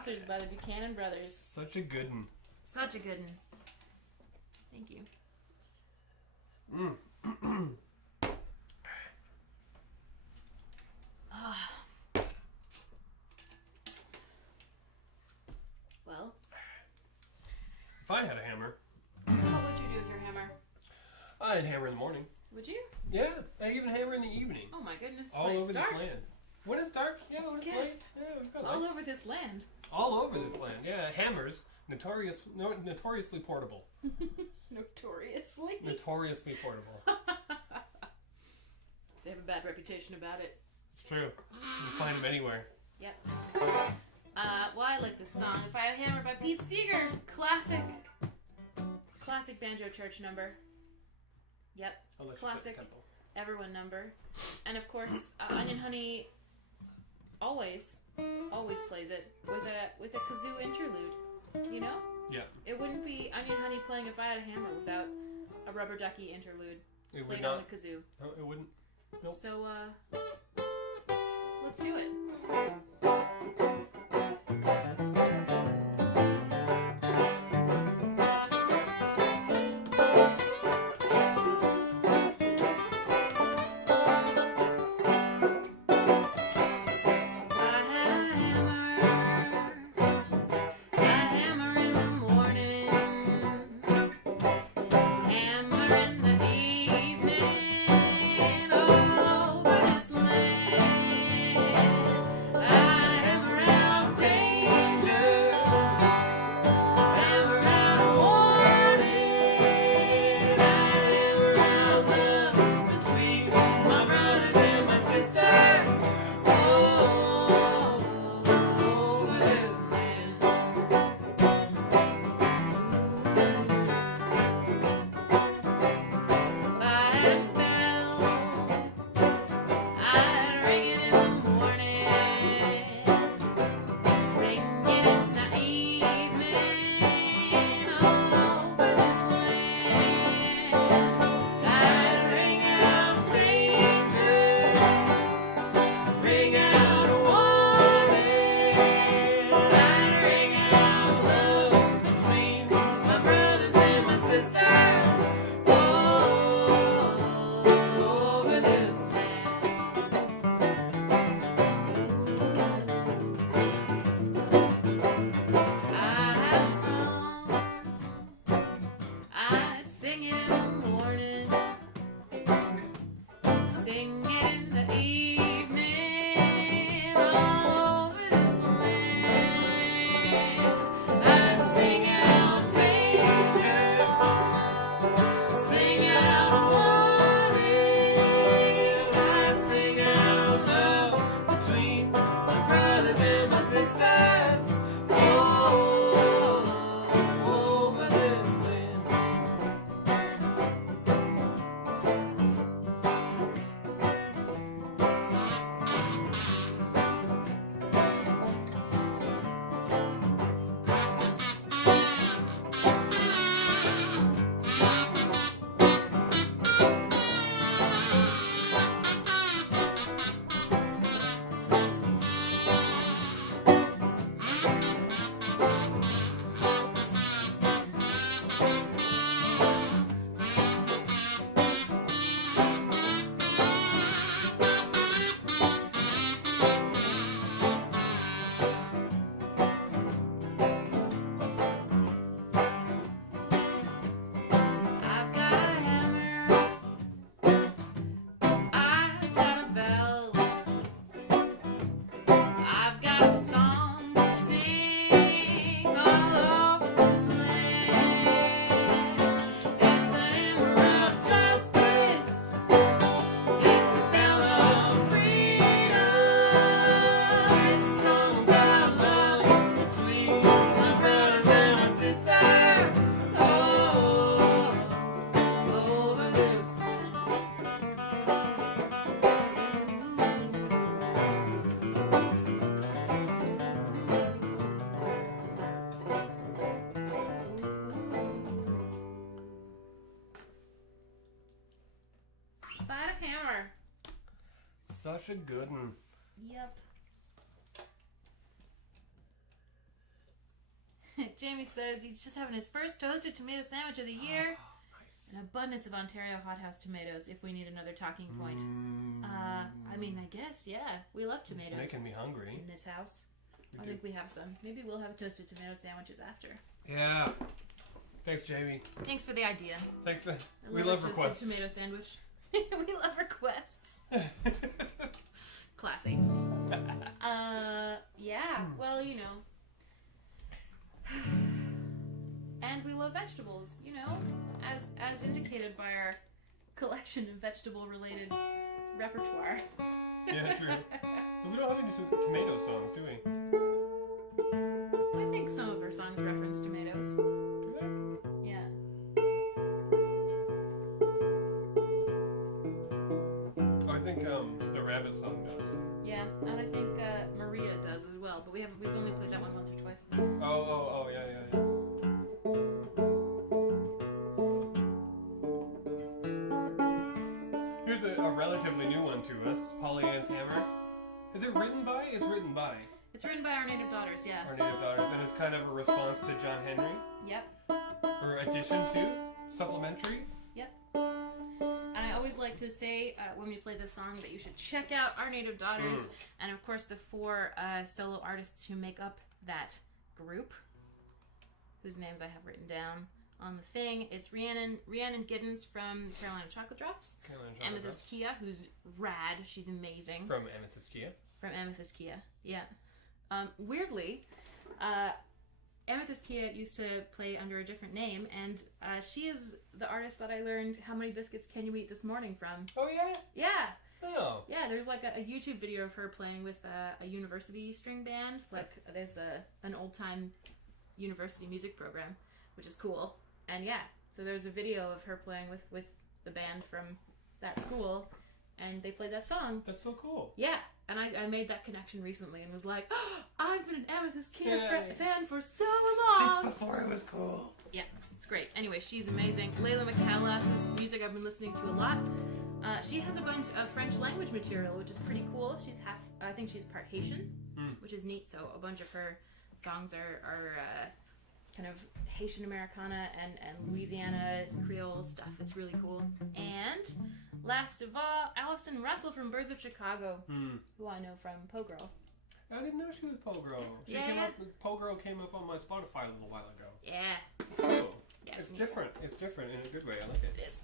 Saucers by the Buchanan Brothers. Such a good one. Such a good one. Thank you. Well, If I had a hammer, what would you do with your hammer? I'd hammer in the morning. Would you? Yeah, I even hammer in the evening. Oh my goodness. All Wait, over it's this dark. land. When it's dark, yeah, when it's Gasp. light, yeah, we've got All lights. over this land. All over this land, yeah. Hammers, notoriously portable. Notoriously. Notoriously portable. They have a bad reputation about it. It's true. You can find them anywhere. Yep. Well, I like this song. If I Had a Hammer by Pete Seeger. Classic Banjo Church number. Yep. I'll let you Classic. set the tempo. Everyone number. And of course, Onion Honey always plays it with a kazoo interlude. You know? Yeah. It wouldn't be Onion Honey playing If I Had a Hammer without a rubber ducky interlude It would played on not. the kazoo. No, it wouldn't. Nope. So, let's do it. I had a hammer in the morning, hammer in the evening, all over this land. I hammer out danger, hammer out warning, I hammer out love between my brothers and my sisters. Oh, over this land. I had a bell, I'd ring it in the morning, ring it in the evening, all over this land. I'd ring out danger, ring out a warning, I'd ring out love between my brothers and my sisters. Oh, over this land. I sung, I'd sing it in the morning, sing it in the evening, all over this land. I'd sing out danger, sing out warning, I'd sing out love between my brothers and my sisters. Oh, over this land. I've got a hammer, I've got a bell, I've got a song to sing all over this land. It's the hammer of justice, it's the bell of freedom, it's a song about love between my brothers and my sisters. Oh, over this If I Had a Hammer. Such a good one. Yep. Jamie says he's just having his first toasted tomato sandwich of the year. Nice. An abundance of Ontario hothouse tomatoes if we need another talking point. I mean, I guess, yeah. We love tomatoes It's making me hungry. in this house. I think we have some. Maybe we'll have toasted tomato sandwiches after. Yeah. Thanks, Jamie. Thanks for the idea. Thanks for. I We a love toasted requests. tomato sandwich. We love requests. Classy. Yeah. Well, you know. And we love vegetables, you know, as indicated by our collection of vegetable-related repertoire. Yeah, true. But we don't have any tomato songs, do we? I think some of our songs reference tomatoes. Do they? Yeah. Oh, I think the rabbit song does. Yeah, and I think Maria does as well, but we've only played that one once or twice. Oh, yeah. Here's a relatively new one to us, Polly Ann's Hammer. Is it written by? It's written by It's written by our native daughters, yeah. our native daughters, and it's kind of a response to John Henry, Yep. or addition to, supplementary. And I always like to say when we play this song that you should check out our native daughters, and of course the 4 solo artists who make up that group, whose names I have written down on the thing. It's Rhiannon Giddens from Carolina Chocolate Drops. Amethyst Kia, who's rad. She's amazing. From Amethyst Kia. From Amethyst Kia, yeah. Weirdly, Amethyst Kia used to play under a different name, and she is the artist that I learned How Many Biscuits Can You Eat This Morning from. Oh, yeah? Yeah. Oh. Yeah, there's like a YouTube video of her playing with a university string band. Like, there's an old-time university music program, which is cool. And yeah, so there's a video of her playing with the band from that school, and they played that song. That's so cool. Yeah, and I made that connection recently and was like, oh, I've been an Amethyst Kia Yay. fan for so Since long. before it was cool. Yeah, it's great. Anyway, she's amazing. Layla McCalla, whose music I've been listening to a lot. She has a bunch of French language material, which is pretty cool. She's I think she's part Haitian, which is neat. So a bunch of her songs are kind of Haitian Americana and Louisiana Creole stuff. It's really cool. And last of all, Allison Russell from Birds of Chicago, who I know from Po Girl. I didn't know she was Po Girl. Po Girl came up on my Spotify a little while ago. Yeah. Cool. Yeah, It's neat. different. It's different in a good way. I like it. It is.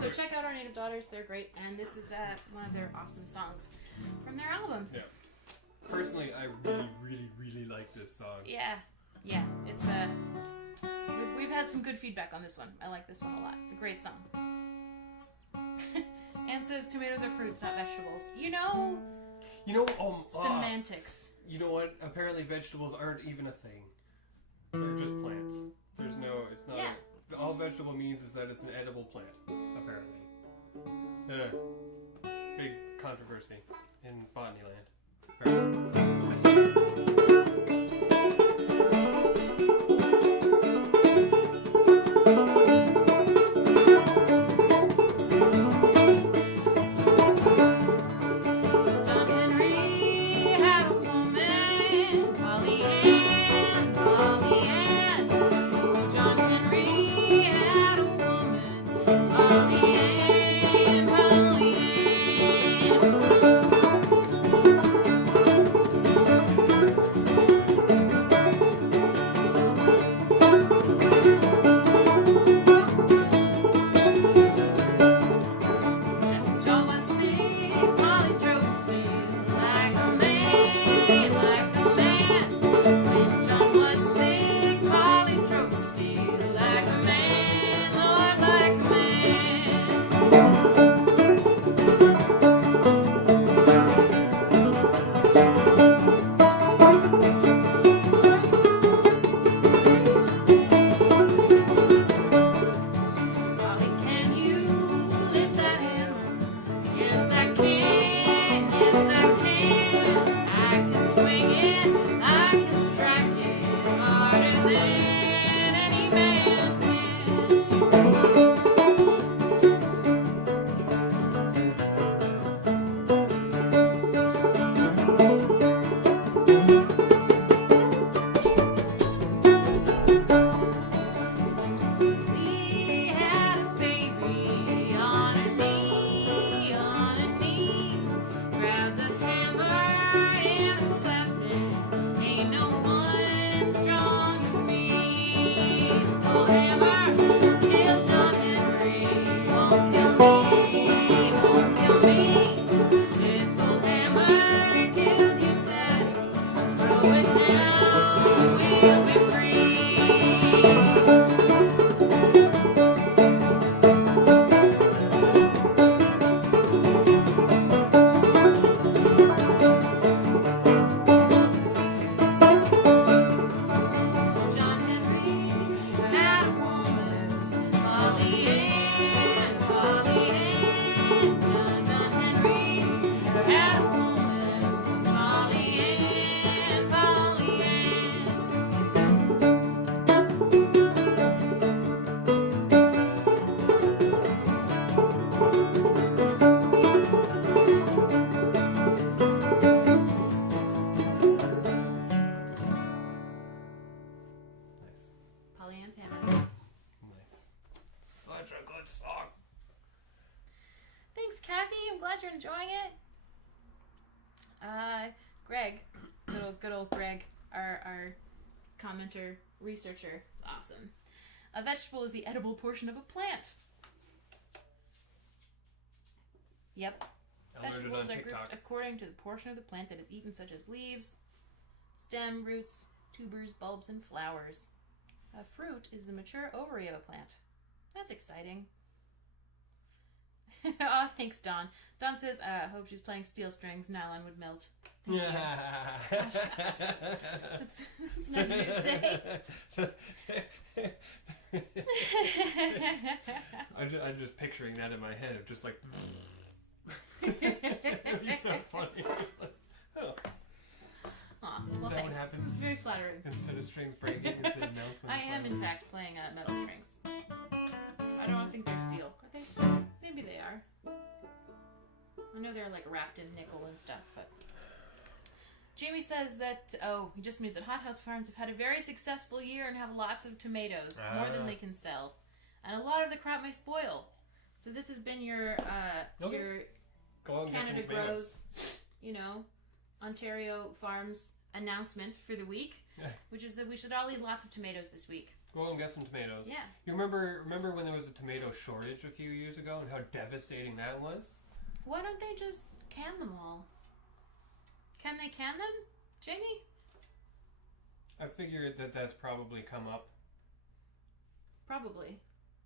So check out our native daughters. They're great, and this is one of their awesome songs from their album. Yeah. Personally, I really, really, really like this song. Yeah. It's we've had some good feedback on this one. I like this one a lot. It's a great song. Anne says tomatoes are fruits, not vegetables. You know, Semantics. You know what? Apparently, vegetables aren't even a thing. They're just plants. It's not. Yeah. All vegetable means is that it's an edible plant. Apparently. Big controversy in botany land. John Henry had a woman, Polly Ann. Oh, John Henry had a woman, Polly Ann. Glad you're enjoying it. Greg, good old Greg, our commenter, researcher. It's awesome. A vegetable is the edible portion of a plant. Yep. I learned it Vegetables on are TikTok. grouped according to the portion of the plant that is eaten, such as leaves, stem, roots, tubers, bulbs, and flowers. A fruit is the mature ovary of a plant. That's exciting. Oh, thanks, Dawn. Dawn says, hope she's playing steel strings. Nylon would melt. Thank you. That's nice of you to say. I'm just picturing that in my head of just like. It'd be so funny. Oh. Aw, Is well, that thanks. what happens? It's very flattering. Instead of strings breaking, instead of melt. when I it's am, flat? in fact, playing metal strings. I don't think they're steel. Are they steel? Maybe they are. I know they're like wrapped in nickel and stuff, but. Jamie says that, he just means that hothouse farms have had a very successful year and have lots of tomatoes, more than they can sell. And a lot of the crop may spoil. So this has been your Go and get some Canada tomatoes. Grows, Ontario Farms announcement for the week, Yeah. which is that we should all eat lots of tomatoes this week. Go and get some tomatoes. Yeah. You remember when there was a tomato shortage a few years ago and how devastating that was? Why don't they just can them all? Can they can them, Jamie? I figured that's probably come up Probably.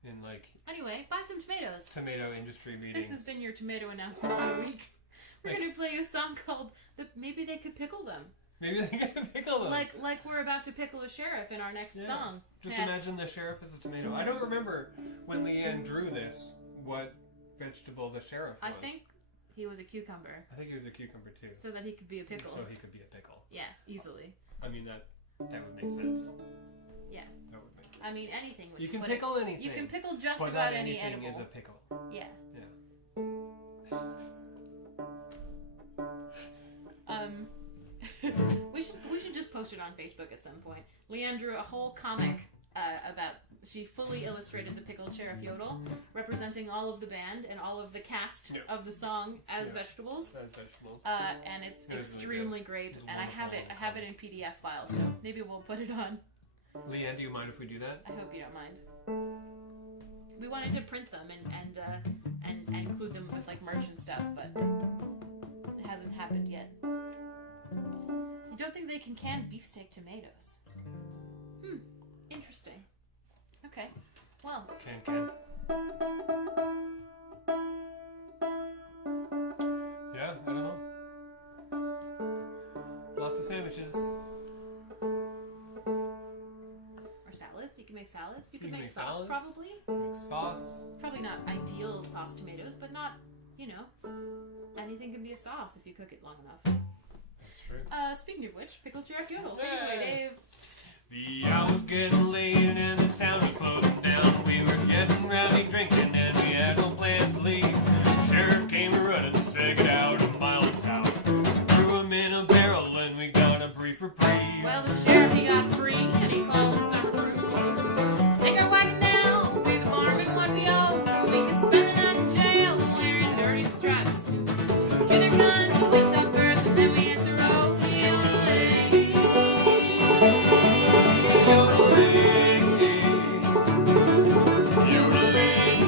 in like Anyway, buy some tomatoes. tomato industry meetings. This has been your tomato announcement for the week. We're going to play a song called Maybe They Could Pickle Them. Maybe they can pickle them. Like we're about to pickle a sheriff in our next Yeah. song. Just Yeah. imagine the sheriff as a tomato. I don't remember when Leanne drew this what vegetable the sheriff was. I think he was a cucumber, he was a cucumber too. so that he could be a pickle. So he could be a pickle. Yeah, easily. I mean that would make sense. Yeah. That would make sense. I mean, anything would You can put pickle anything. You can pickle just but about not any anything edible. is a pickle. Yeah. We should just post it on Facebook at some point. Leanne drew a whole comic about. She fully illustrated the pickled sheriff Yodel, representing all of the band and all of the cast Yeah. of the song as Yeah. vegetables. As vegetables. And it's It is really extremely great. It's And I have wonderful. it in PDF file, so maybe we'll put it on. Leanne, do you mind if we do that? I hope you don't mind. We wanted to print them and include them with like merch and stuff, but it hasn't happened yet. You don't think they can can beefsteak tomatoes? Interesting. Okay. Well, Can. Yeah, I don't know. Lots of sandwiches. or salads. You can make salads. You can make sauce salads. probably. Make sauce. Probably not ideal sauce tomatoes, but not, anything can be a sauce if you cook it long enough. That's true. Speaking of which, pickled sheriff Yodel. Take it away, Yeah. Dave. The hour's getting late and the town is closing down. We were getting rowdy drinking and we had no plans to leave. The sheriff came running and said get out a mile of town. Threw him in a barrel and we got a brief reprieve. Well, the sheriff, he got free, and he called in some crews. Take our wagon down, pay the fireman what we owe. We could spend the night in jail, wearing dirty stripes. Drew their guns, we shot first, and then we hit the road. Yodeling.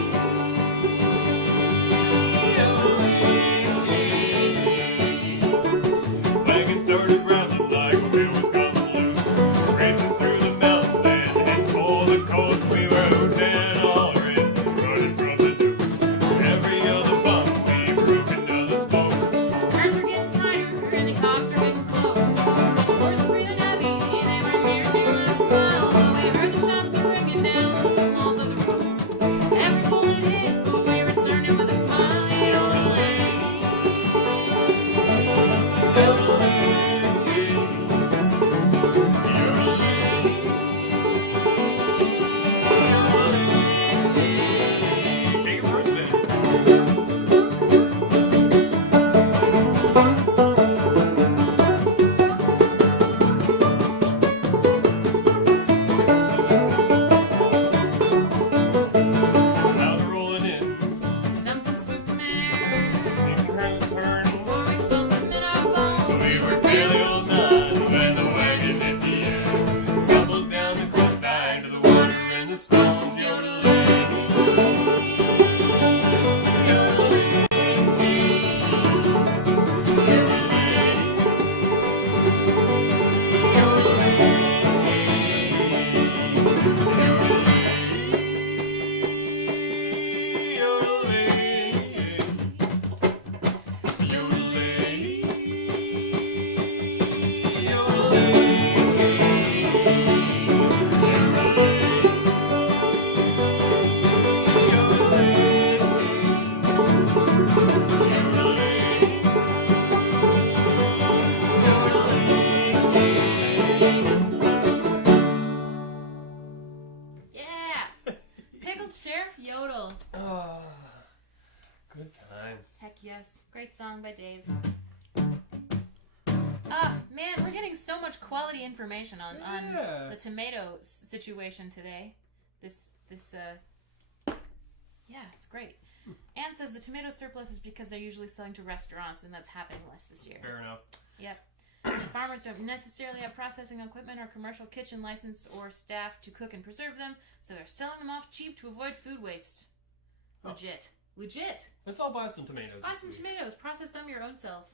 Lives. Heck yes. Great song by Dave. Man, we're getting so much quality information on the tomato situation today. Yeah, it's great. Anne says the tomato surplus is because they're usually selling to restaurants, and that's happening less this year. Fair enough. Yep. The farmers don't necessarily have processing equipment or commercial kitchen license or staff to cook and preserve them, so they're selling them off cheap to avoid food waste. Legit. Legit. Let's all buy some tomatoes. Buy some tomatoes. Process them your own self.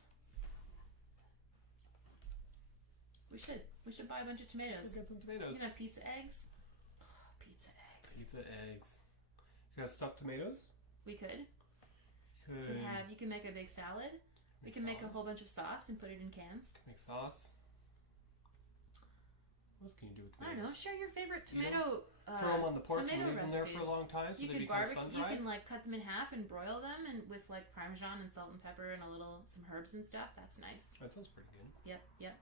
We should. We should buy a bunch of tomatoes. Let's get some tomatoes. You can have pizza eggs. Pizza eggs. Pizza eggs. You got stuffed tomatoes? We could. Could. You can make a big salad. We can make a whole bunch of sauce and put it in cans. Make sauce. What else can you do with tomatoes? I don't know. Share your favorite tomato. Throw them on the porch and leave them there recipes. for a long time so You they could become barbecue. You sun-dried? can like cut them in half and broil them, and with like Parmesan and salt and pepper and some herbs and stuff. That's nice. That sounds pretty good. Yep. Yep.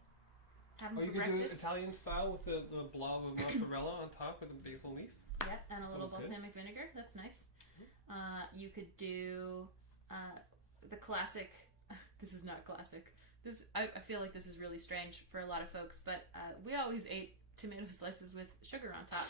Have them Or for you could do it breakfast. Italian style with the blob of mozzarella on top with a basil leaf. Yep, and a little Sounds good. balsamic vinegar. That's nice. You could do the classic. This is not classic. I feel like this is really strange for a lot of folks, but we always ate tomato slices with sugar on top.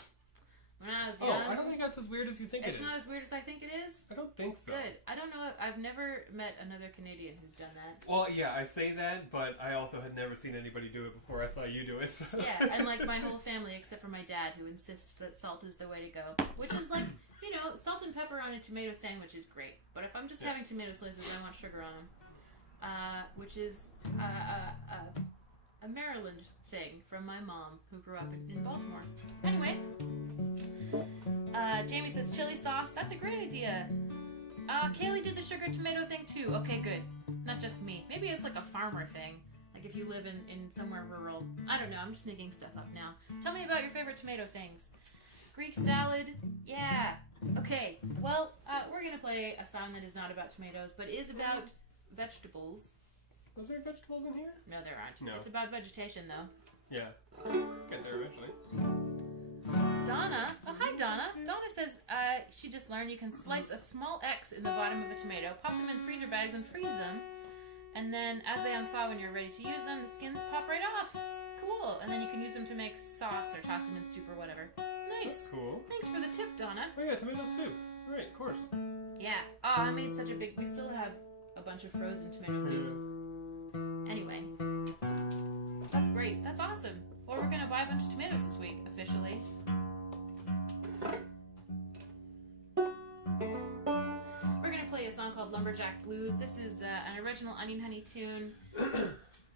When I was young, I don't think that's as weird as you think it is. it's not as weird as I think it is. I don't think so. Good. I don't know. I've never met another Canadian who's done that. Well, yeah, I say that, but I also had never seen anybody do it before I saw you do it. So. Yeah, and like my whole family, except for my dad, who insists that salt is the way to go. Which is like, salt and pepper on a tomato sandwich is great. But if I'm just having tomato slices, I want sugar on them. Which is a Maryland thing from my mom, who grew up in Baltimore. Anyway, Jamie says chili sauce. That's a great idea. Kaylee did the sugar tomato thing too. Okay, good. Not just me. Maybe it's like a farmer thing. Like if you live in somewhere rural. I don't know. I'm just making stuff up now. Tell me about your favorite tomato things. Greek salad. Yeah. Okay. Well, we're going to play a song that is not about tomatoes, but is about vegetables. Was there vegetables in here? No, there aren't. No. It's about vegetation, though. Yeah. Get there eventually. Donna. Oh, hi, Donna. Donna says she just learned you can slice a small X in the bottom of a tomato, pop them in freezer bags, and freeze them. And then as they unthaw when you're ready to use them, the skins pop right off. Cool. And then you can use them to make sauce or toss them in soup or whatever. Nice. That's cool. Thanks for the tip, Donna. Oh yeah, tomato soup. Right, of course. Yeah. Oh, I made such a big... We still have a bunch of frozen tomato soup. Anyway. That's great. That's awesome. Well, we're going to buy a bunch of tomatoes this week, officially. We're going to play a song called Lumberjack Blues. This is an original Onion Honey tune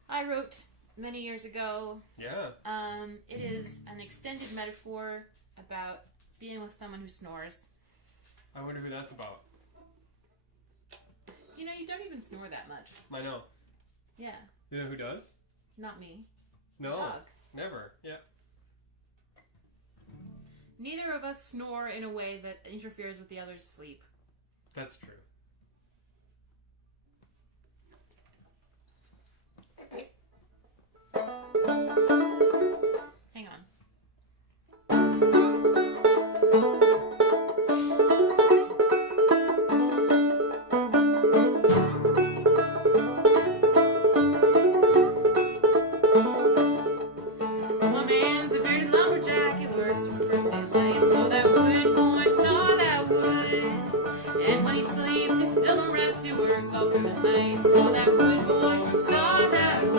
I wrote many years ago. Yeah. It is an extended metaphor about being with someone who snores. I wonder who that's about. You know, you don't even snore that much. I know. Yeah. You know who does? Not me. No. Dog. Never. Yeah. Neither of us snore in a way that interferes with the other's sleep. That's true. Hang on. One man's a bearded lumberjack, he works from first daylight. Saw that wood, boy, saw that wood. And when he sleeps, he's still on rest, he works all through the night. Saw that wood, boy, saw that wood.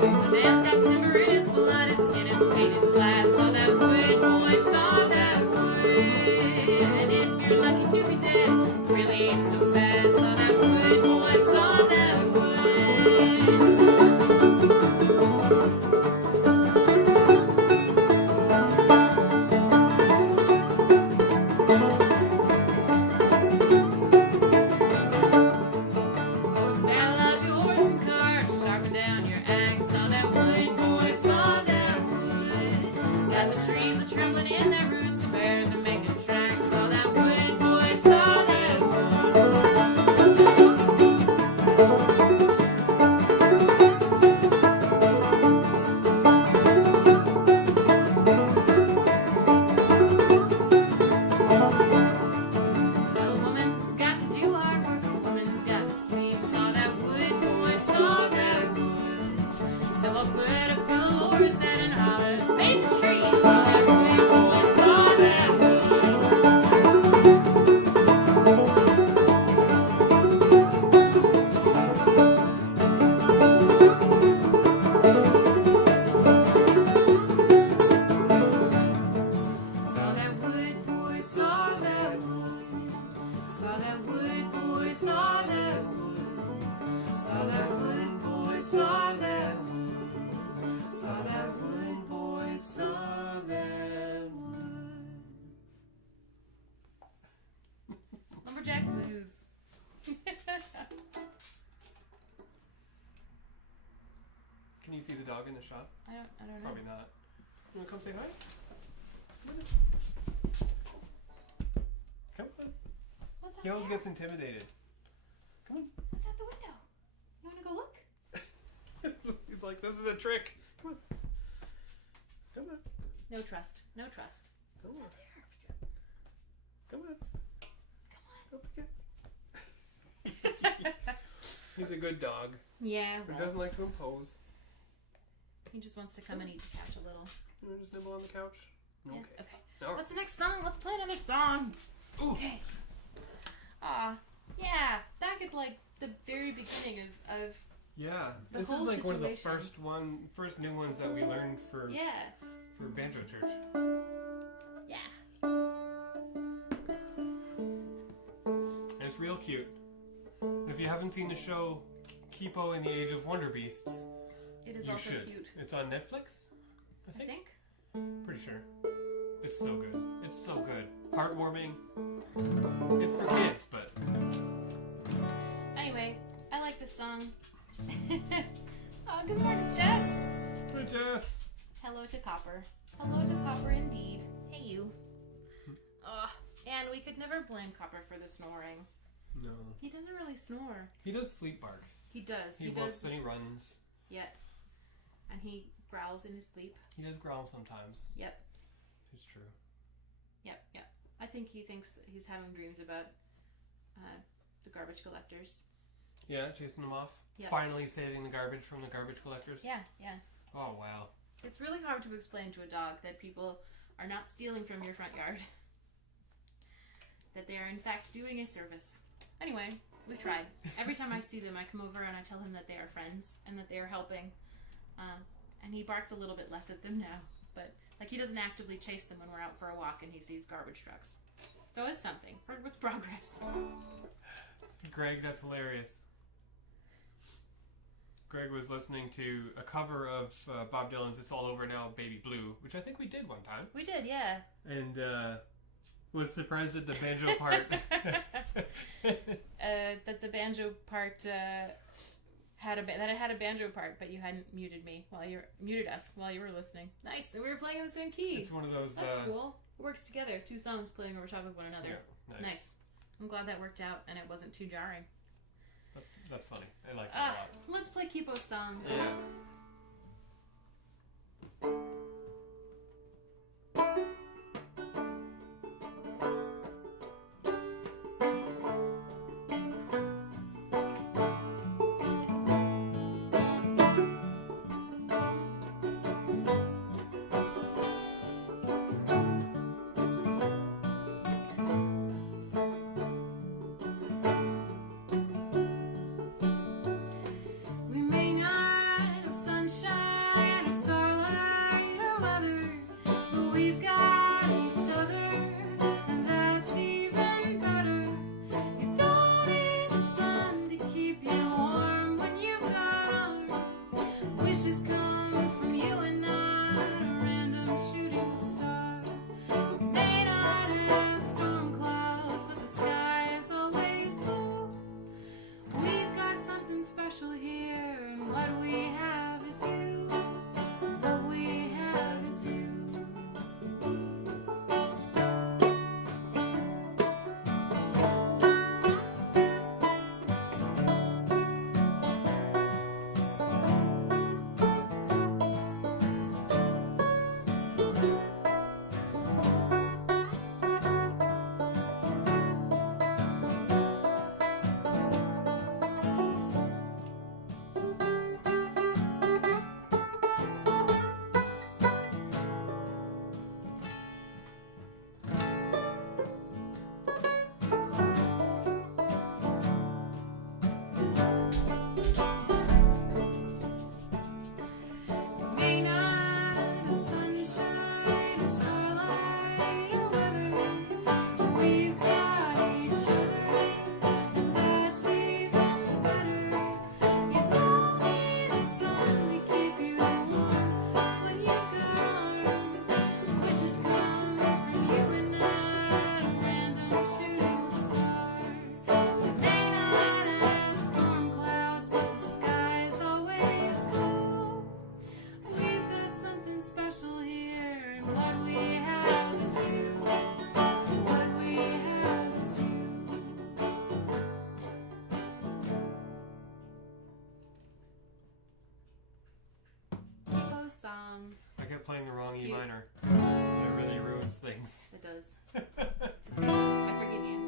The man's got timber in his blood, his skin is painted black. Saw that wood, boy, saw that wood. And if you're lucky to be dead, it really ain't so bad. Saw that wood, boy, saw that wood. you see the dog in the shop? I don't know. Probably not. You want to come say hi? Come on. What's out He always there? gets intimidated. Come on. What's out the window? You want to go look? He's like, this is a trick. Come on. Come on. No trust. No trust. Come on. There. Come on. Come Come on. He's a good dog. Yeah, He well, doesn't like to impose. he just wants to come and eat the couch a little. You want to just nibble on the couch? Yeah, Okay. okay. Now, What's the next song? Let's play another song. ooh. Okay. Yeah. Back at like the very beginning of Yeah. The This is whole like one of the situation. first new ones that we learned for yeah. Banjo Church. Yeah. And it's real cute. And if you haven't seen the show Kipo and the Age of Wonder Beasts, It is you also should. cute. It's on Netflix, I I think. think. Pretty sure. It's so good. It's so good. Heartwarming. It's for kids, but Anyway, I like this song. Oh, good morning, Jess. Hey, Jess. Hello to Copper. Hello to Copper indeed. Hey, you. And we could never blame Copper for the snoring. No. He doesn't really snore. He does sleep bark. He does. He whoops and he runs. Yeah. And he growls in his sleep. He does growl sometimes. Yep. It's true. Yep. Yep. I think he thinks that he's having dreams about the garbage collectors. Yeah, chasing them off. Yep. Finally saving the garbage from the garbage collectors. Yeah. Yeah. Oh, wow. It's really hard to explain to a dog that people are not stealing from your front yard. That they are in fact doing a service. Anyway, we tried. Every time I see them, I come over and I tell him that they are friends and that they are helping. And he barks a little bit less at them now. But like he doesn't actively chase them when we're out for a walk and he sees garbage trucks. So it's something. It's progress. Greg, that's hilarious. Greg was listening to a cover of Bob Dylan's It's All Over Now, Baby Blue, which I think we did one time. We did, yeah. And was surprised at the banjo part. That the banjo part had a banjo part, but you hadn't muted us while you were listening. Nice, and we were playing in the same key. It's one of those. That's cool. It works together. Two songs playing over top of one another. Yeah, Nice. I'm glad that worked out and it wasn't too jarring. That's funny. I like that a lot. Let's play Kipo's song. Yeah. We may not have sunshine or starlight or weather, but we've got each other, and that's even better. You don't need the sun to keep you warm when you've got arms. Wishes come from you and not a random shooting star. We may not have storm clouds, but the sky is always blue. We've got something special here, and what we have is you. What we have is you. song. I kept playing the wrong It's E cute. minor. And it really ruins things. It does. It's okay. I forgive you.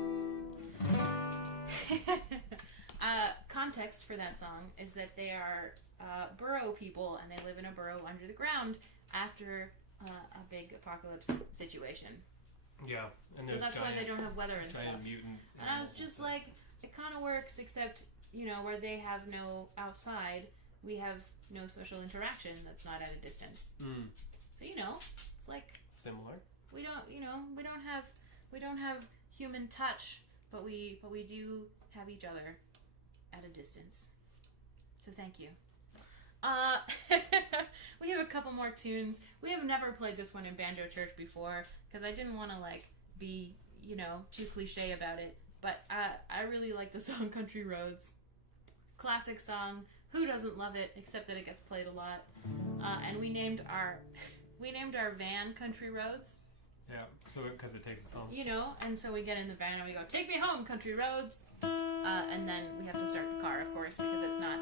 Context for that song is that they are burrow people, and they live in a burrow under the ground after a big apocalypse situation. Yeah. And So there's that's giant, why they don't have weather and giant stuff. mutant And I was animals just stuff. like, it kind of works, except, you know, where they have no outside, we have no social interaction that's not at a distance. Mm, So, you know, it's like similar. we don't, you know, we don't have human touch, but we do have each other at a distance. So thank you. We have a couple more tunes. We have never played this one in Banjo Church before because I didn't want to like be, you know, too cliche about it. But I really like the song Country Roads. Classic song. Who doesn't love it? Except that it gets played a lot. And we named our van Country Roads. Yeah. So because it takes us home. You know, and so we get in the van and we go, take me home, country roads. And then we have to start the car, of course, because it's not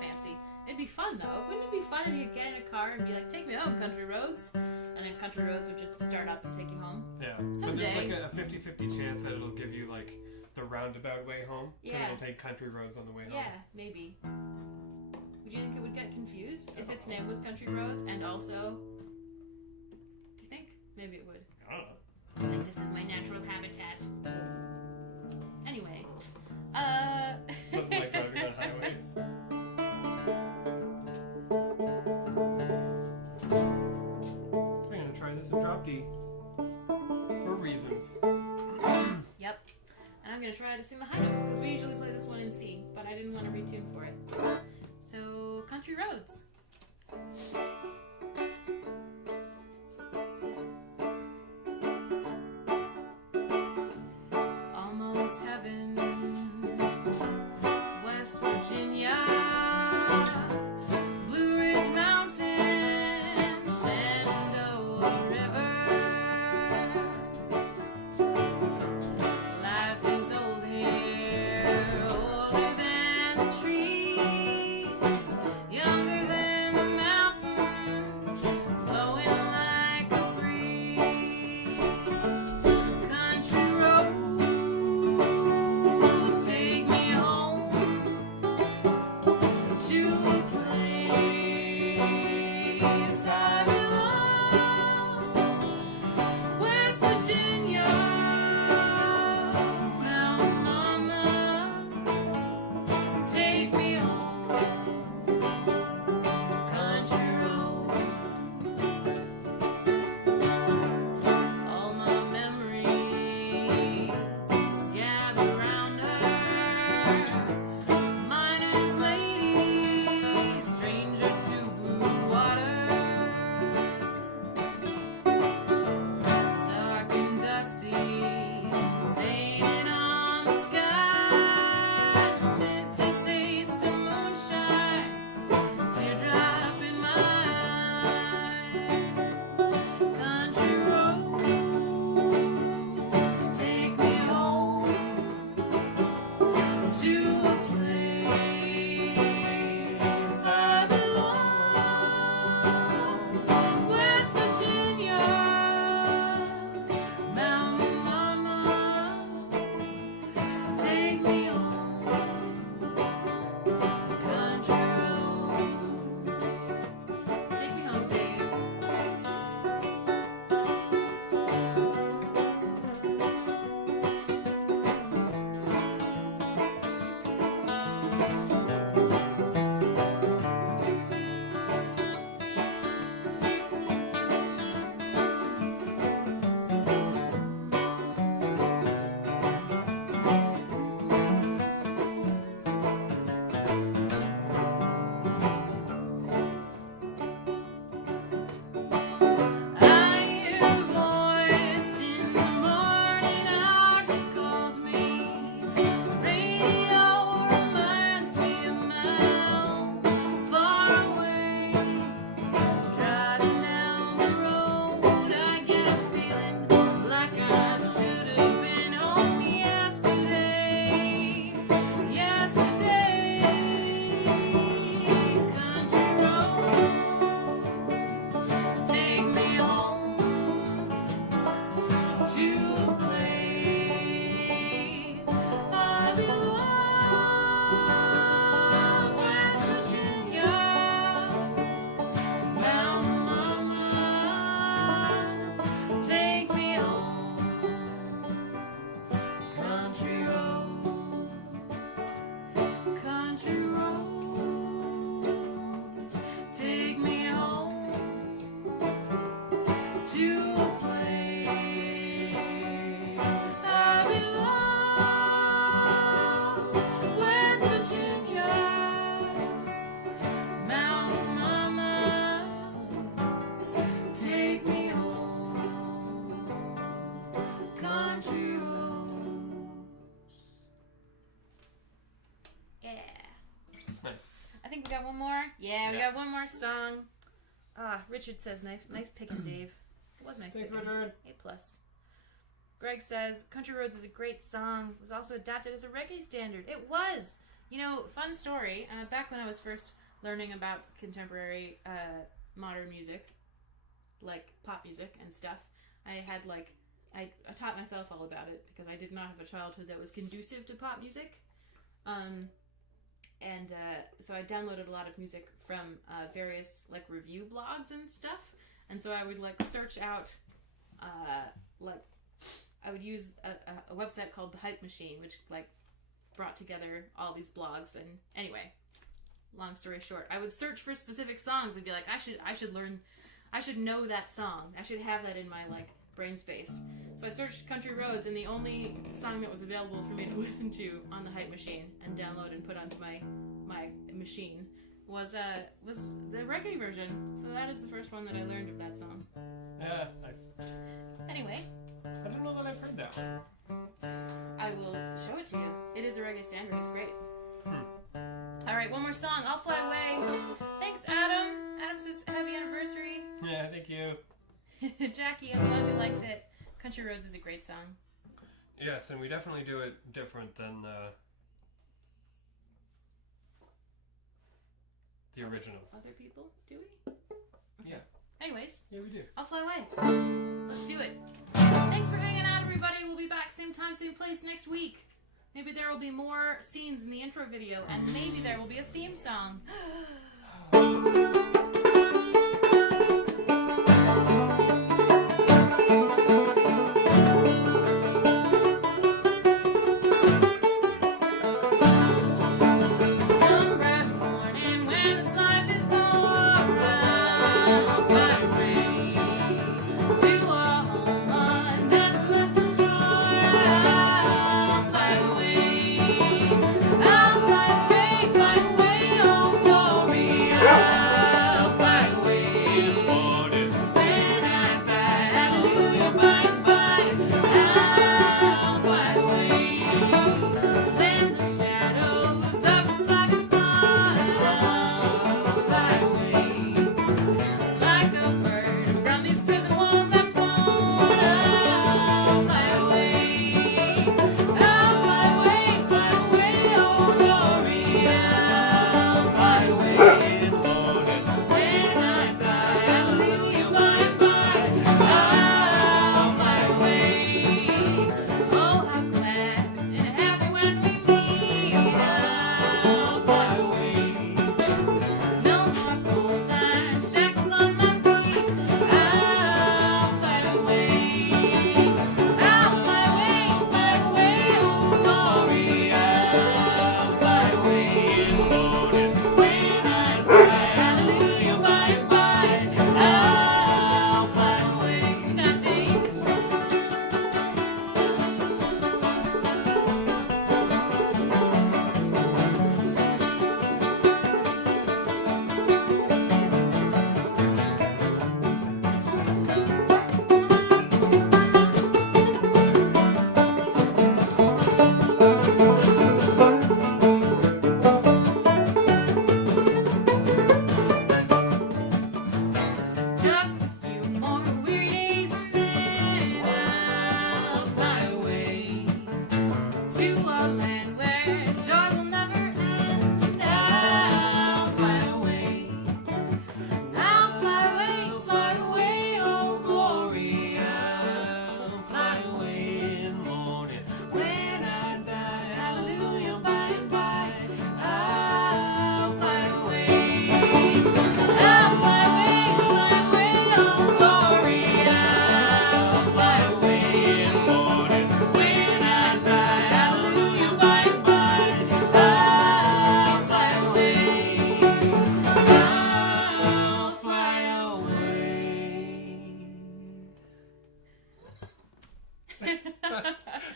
fancy. It'd be fun, though. Wouldn't it be fun if you get in a car and be like, take me home, country roads? And then country roads would just start up and take you home. Yeah. Someday. But there's like a 50-50 chance that it'll give you like the roundabout way home. 'Cause Yeah. It'll take country roads on the way home. Yeah, maybe. Would you think it would get confused if its name was Country Roads and also... Do you think? Maybe it would. I don't know. Like, this is my natural habitat. Anyway. Doesn't like driving on highways. I'm gonna try this in drop D. For reasons. Yep. And I'm going to try to sing the high notes because we usually play this one in C, but I didn't want to retune for it. So, Country Roads. Almost heaven, West Virginia, Blue Ridge Mountain, Shenandoah River. Life is old here, older than the trees, younger than Nice. I think we got one more. Yeah, we Yeah. got one more song. Richard says, nice picking, Dave. It was nice Thanks, picking. Richard. A+. Greg says, Country Roads is a great song. It was also adapted as a reggae standard. It was! You know, fun story. Back when I was first learning about contemporary modern music, like pop music and stuff, I had I taught myself all about it because I did not have a childhood that was conducive to pop music. So I downloaded a lot of music from various review blogs and stuff, and so I would search out I would use a website called the Hype Machine, which brought together all these blogs. And anyway, long story short, I would search for specific songs and be like, I should know that song. I should have that in my brain space. So I searched Country Roads, and the only song that was available for me to listen to on the Hype Machine and download and put onto my machine was the reggae version. So that is the first one that I learned of that song. Yeah, nice. Anyway, I don't know that I've heard that one. I will show it to you. It is a reggae standard. It's great. All right, one more song. I'll Fly Away. Thanks, Adam. Adam says, happy anniversary. Yeah, thank you. Jackie, I'm glad you liked it. Country Roads is a great song. Yes, and we definitely do it different than the original. Other people, do we? Okay. Yeah. Anyways, Yeah, we do. I'll Fly Away. Let's do it. Thanks for hanging out, everybody. We'll be back same time, same place next week. Maybe there will be more scenes in the intro video, and maybe there will be a theme song.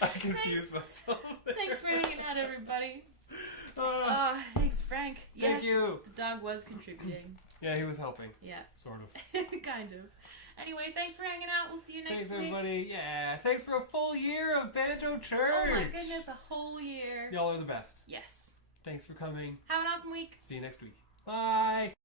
I confused myself. Thanks for hanging out, everybody. Thanks, Frank. Thank you. The dog was contributing. Yeah, he was helping. Yeah. Sort of. Kind of. Anyway, thanks for hanging out. We'll see you next Thanks, week. everybody. Yeah, thanks for a full year of Banjo Church. Oh my goodness, a whole year. Y'all are the best. Yes. Thanks for coming. Have an awesome week. See you next week. Bye.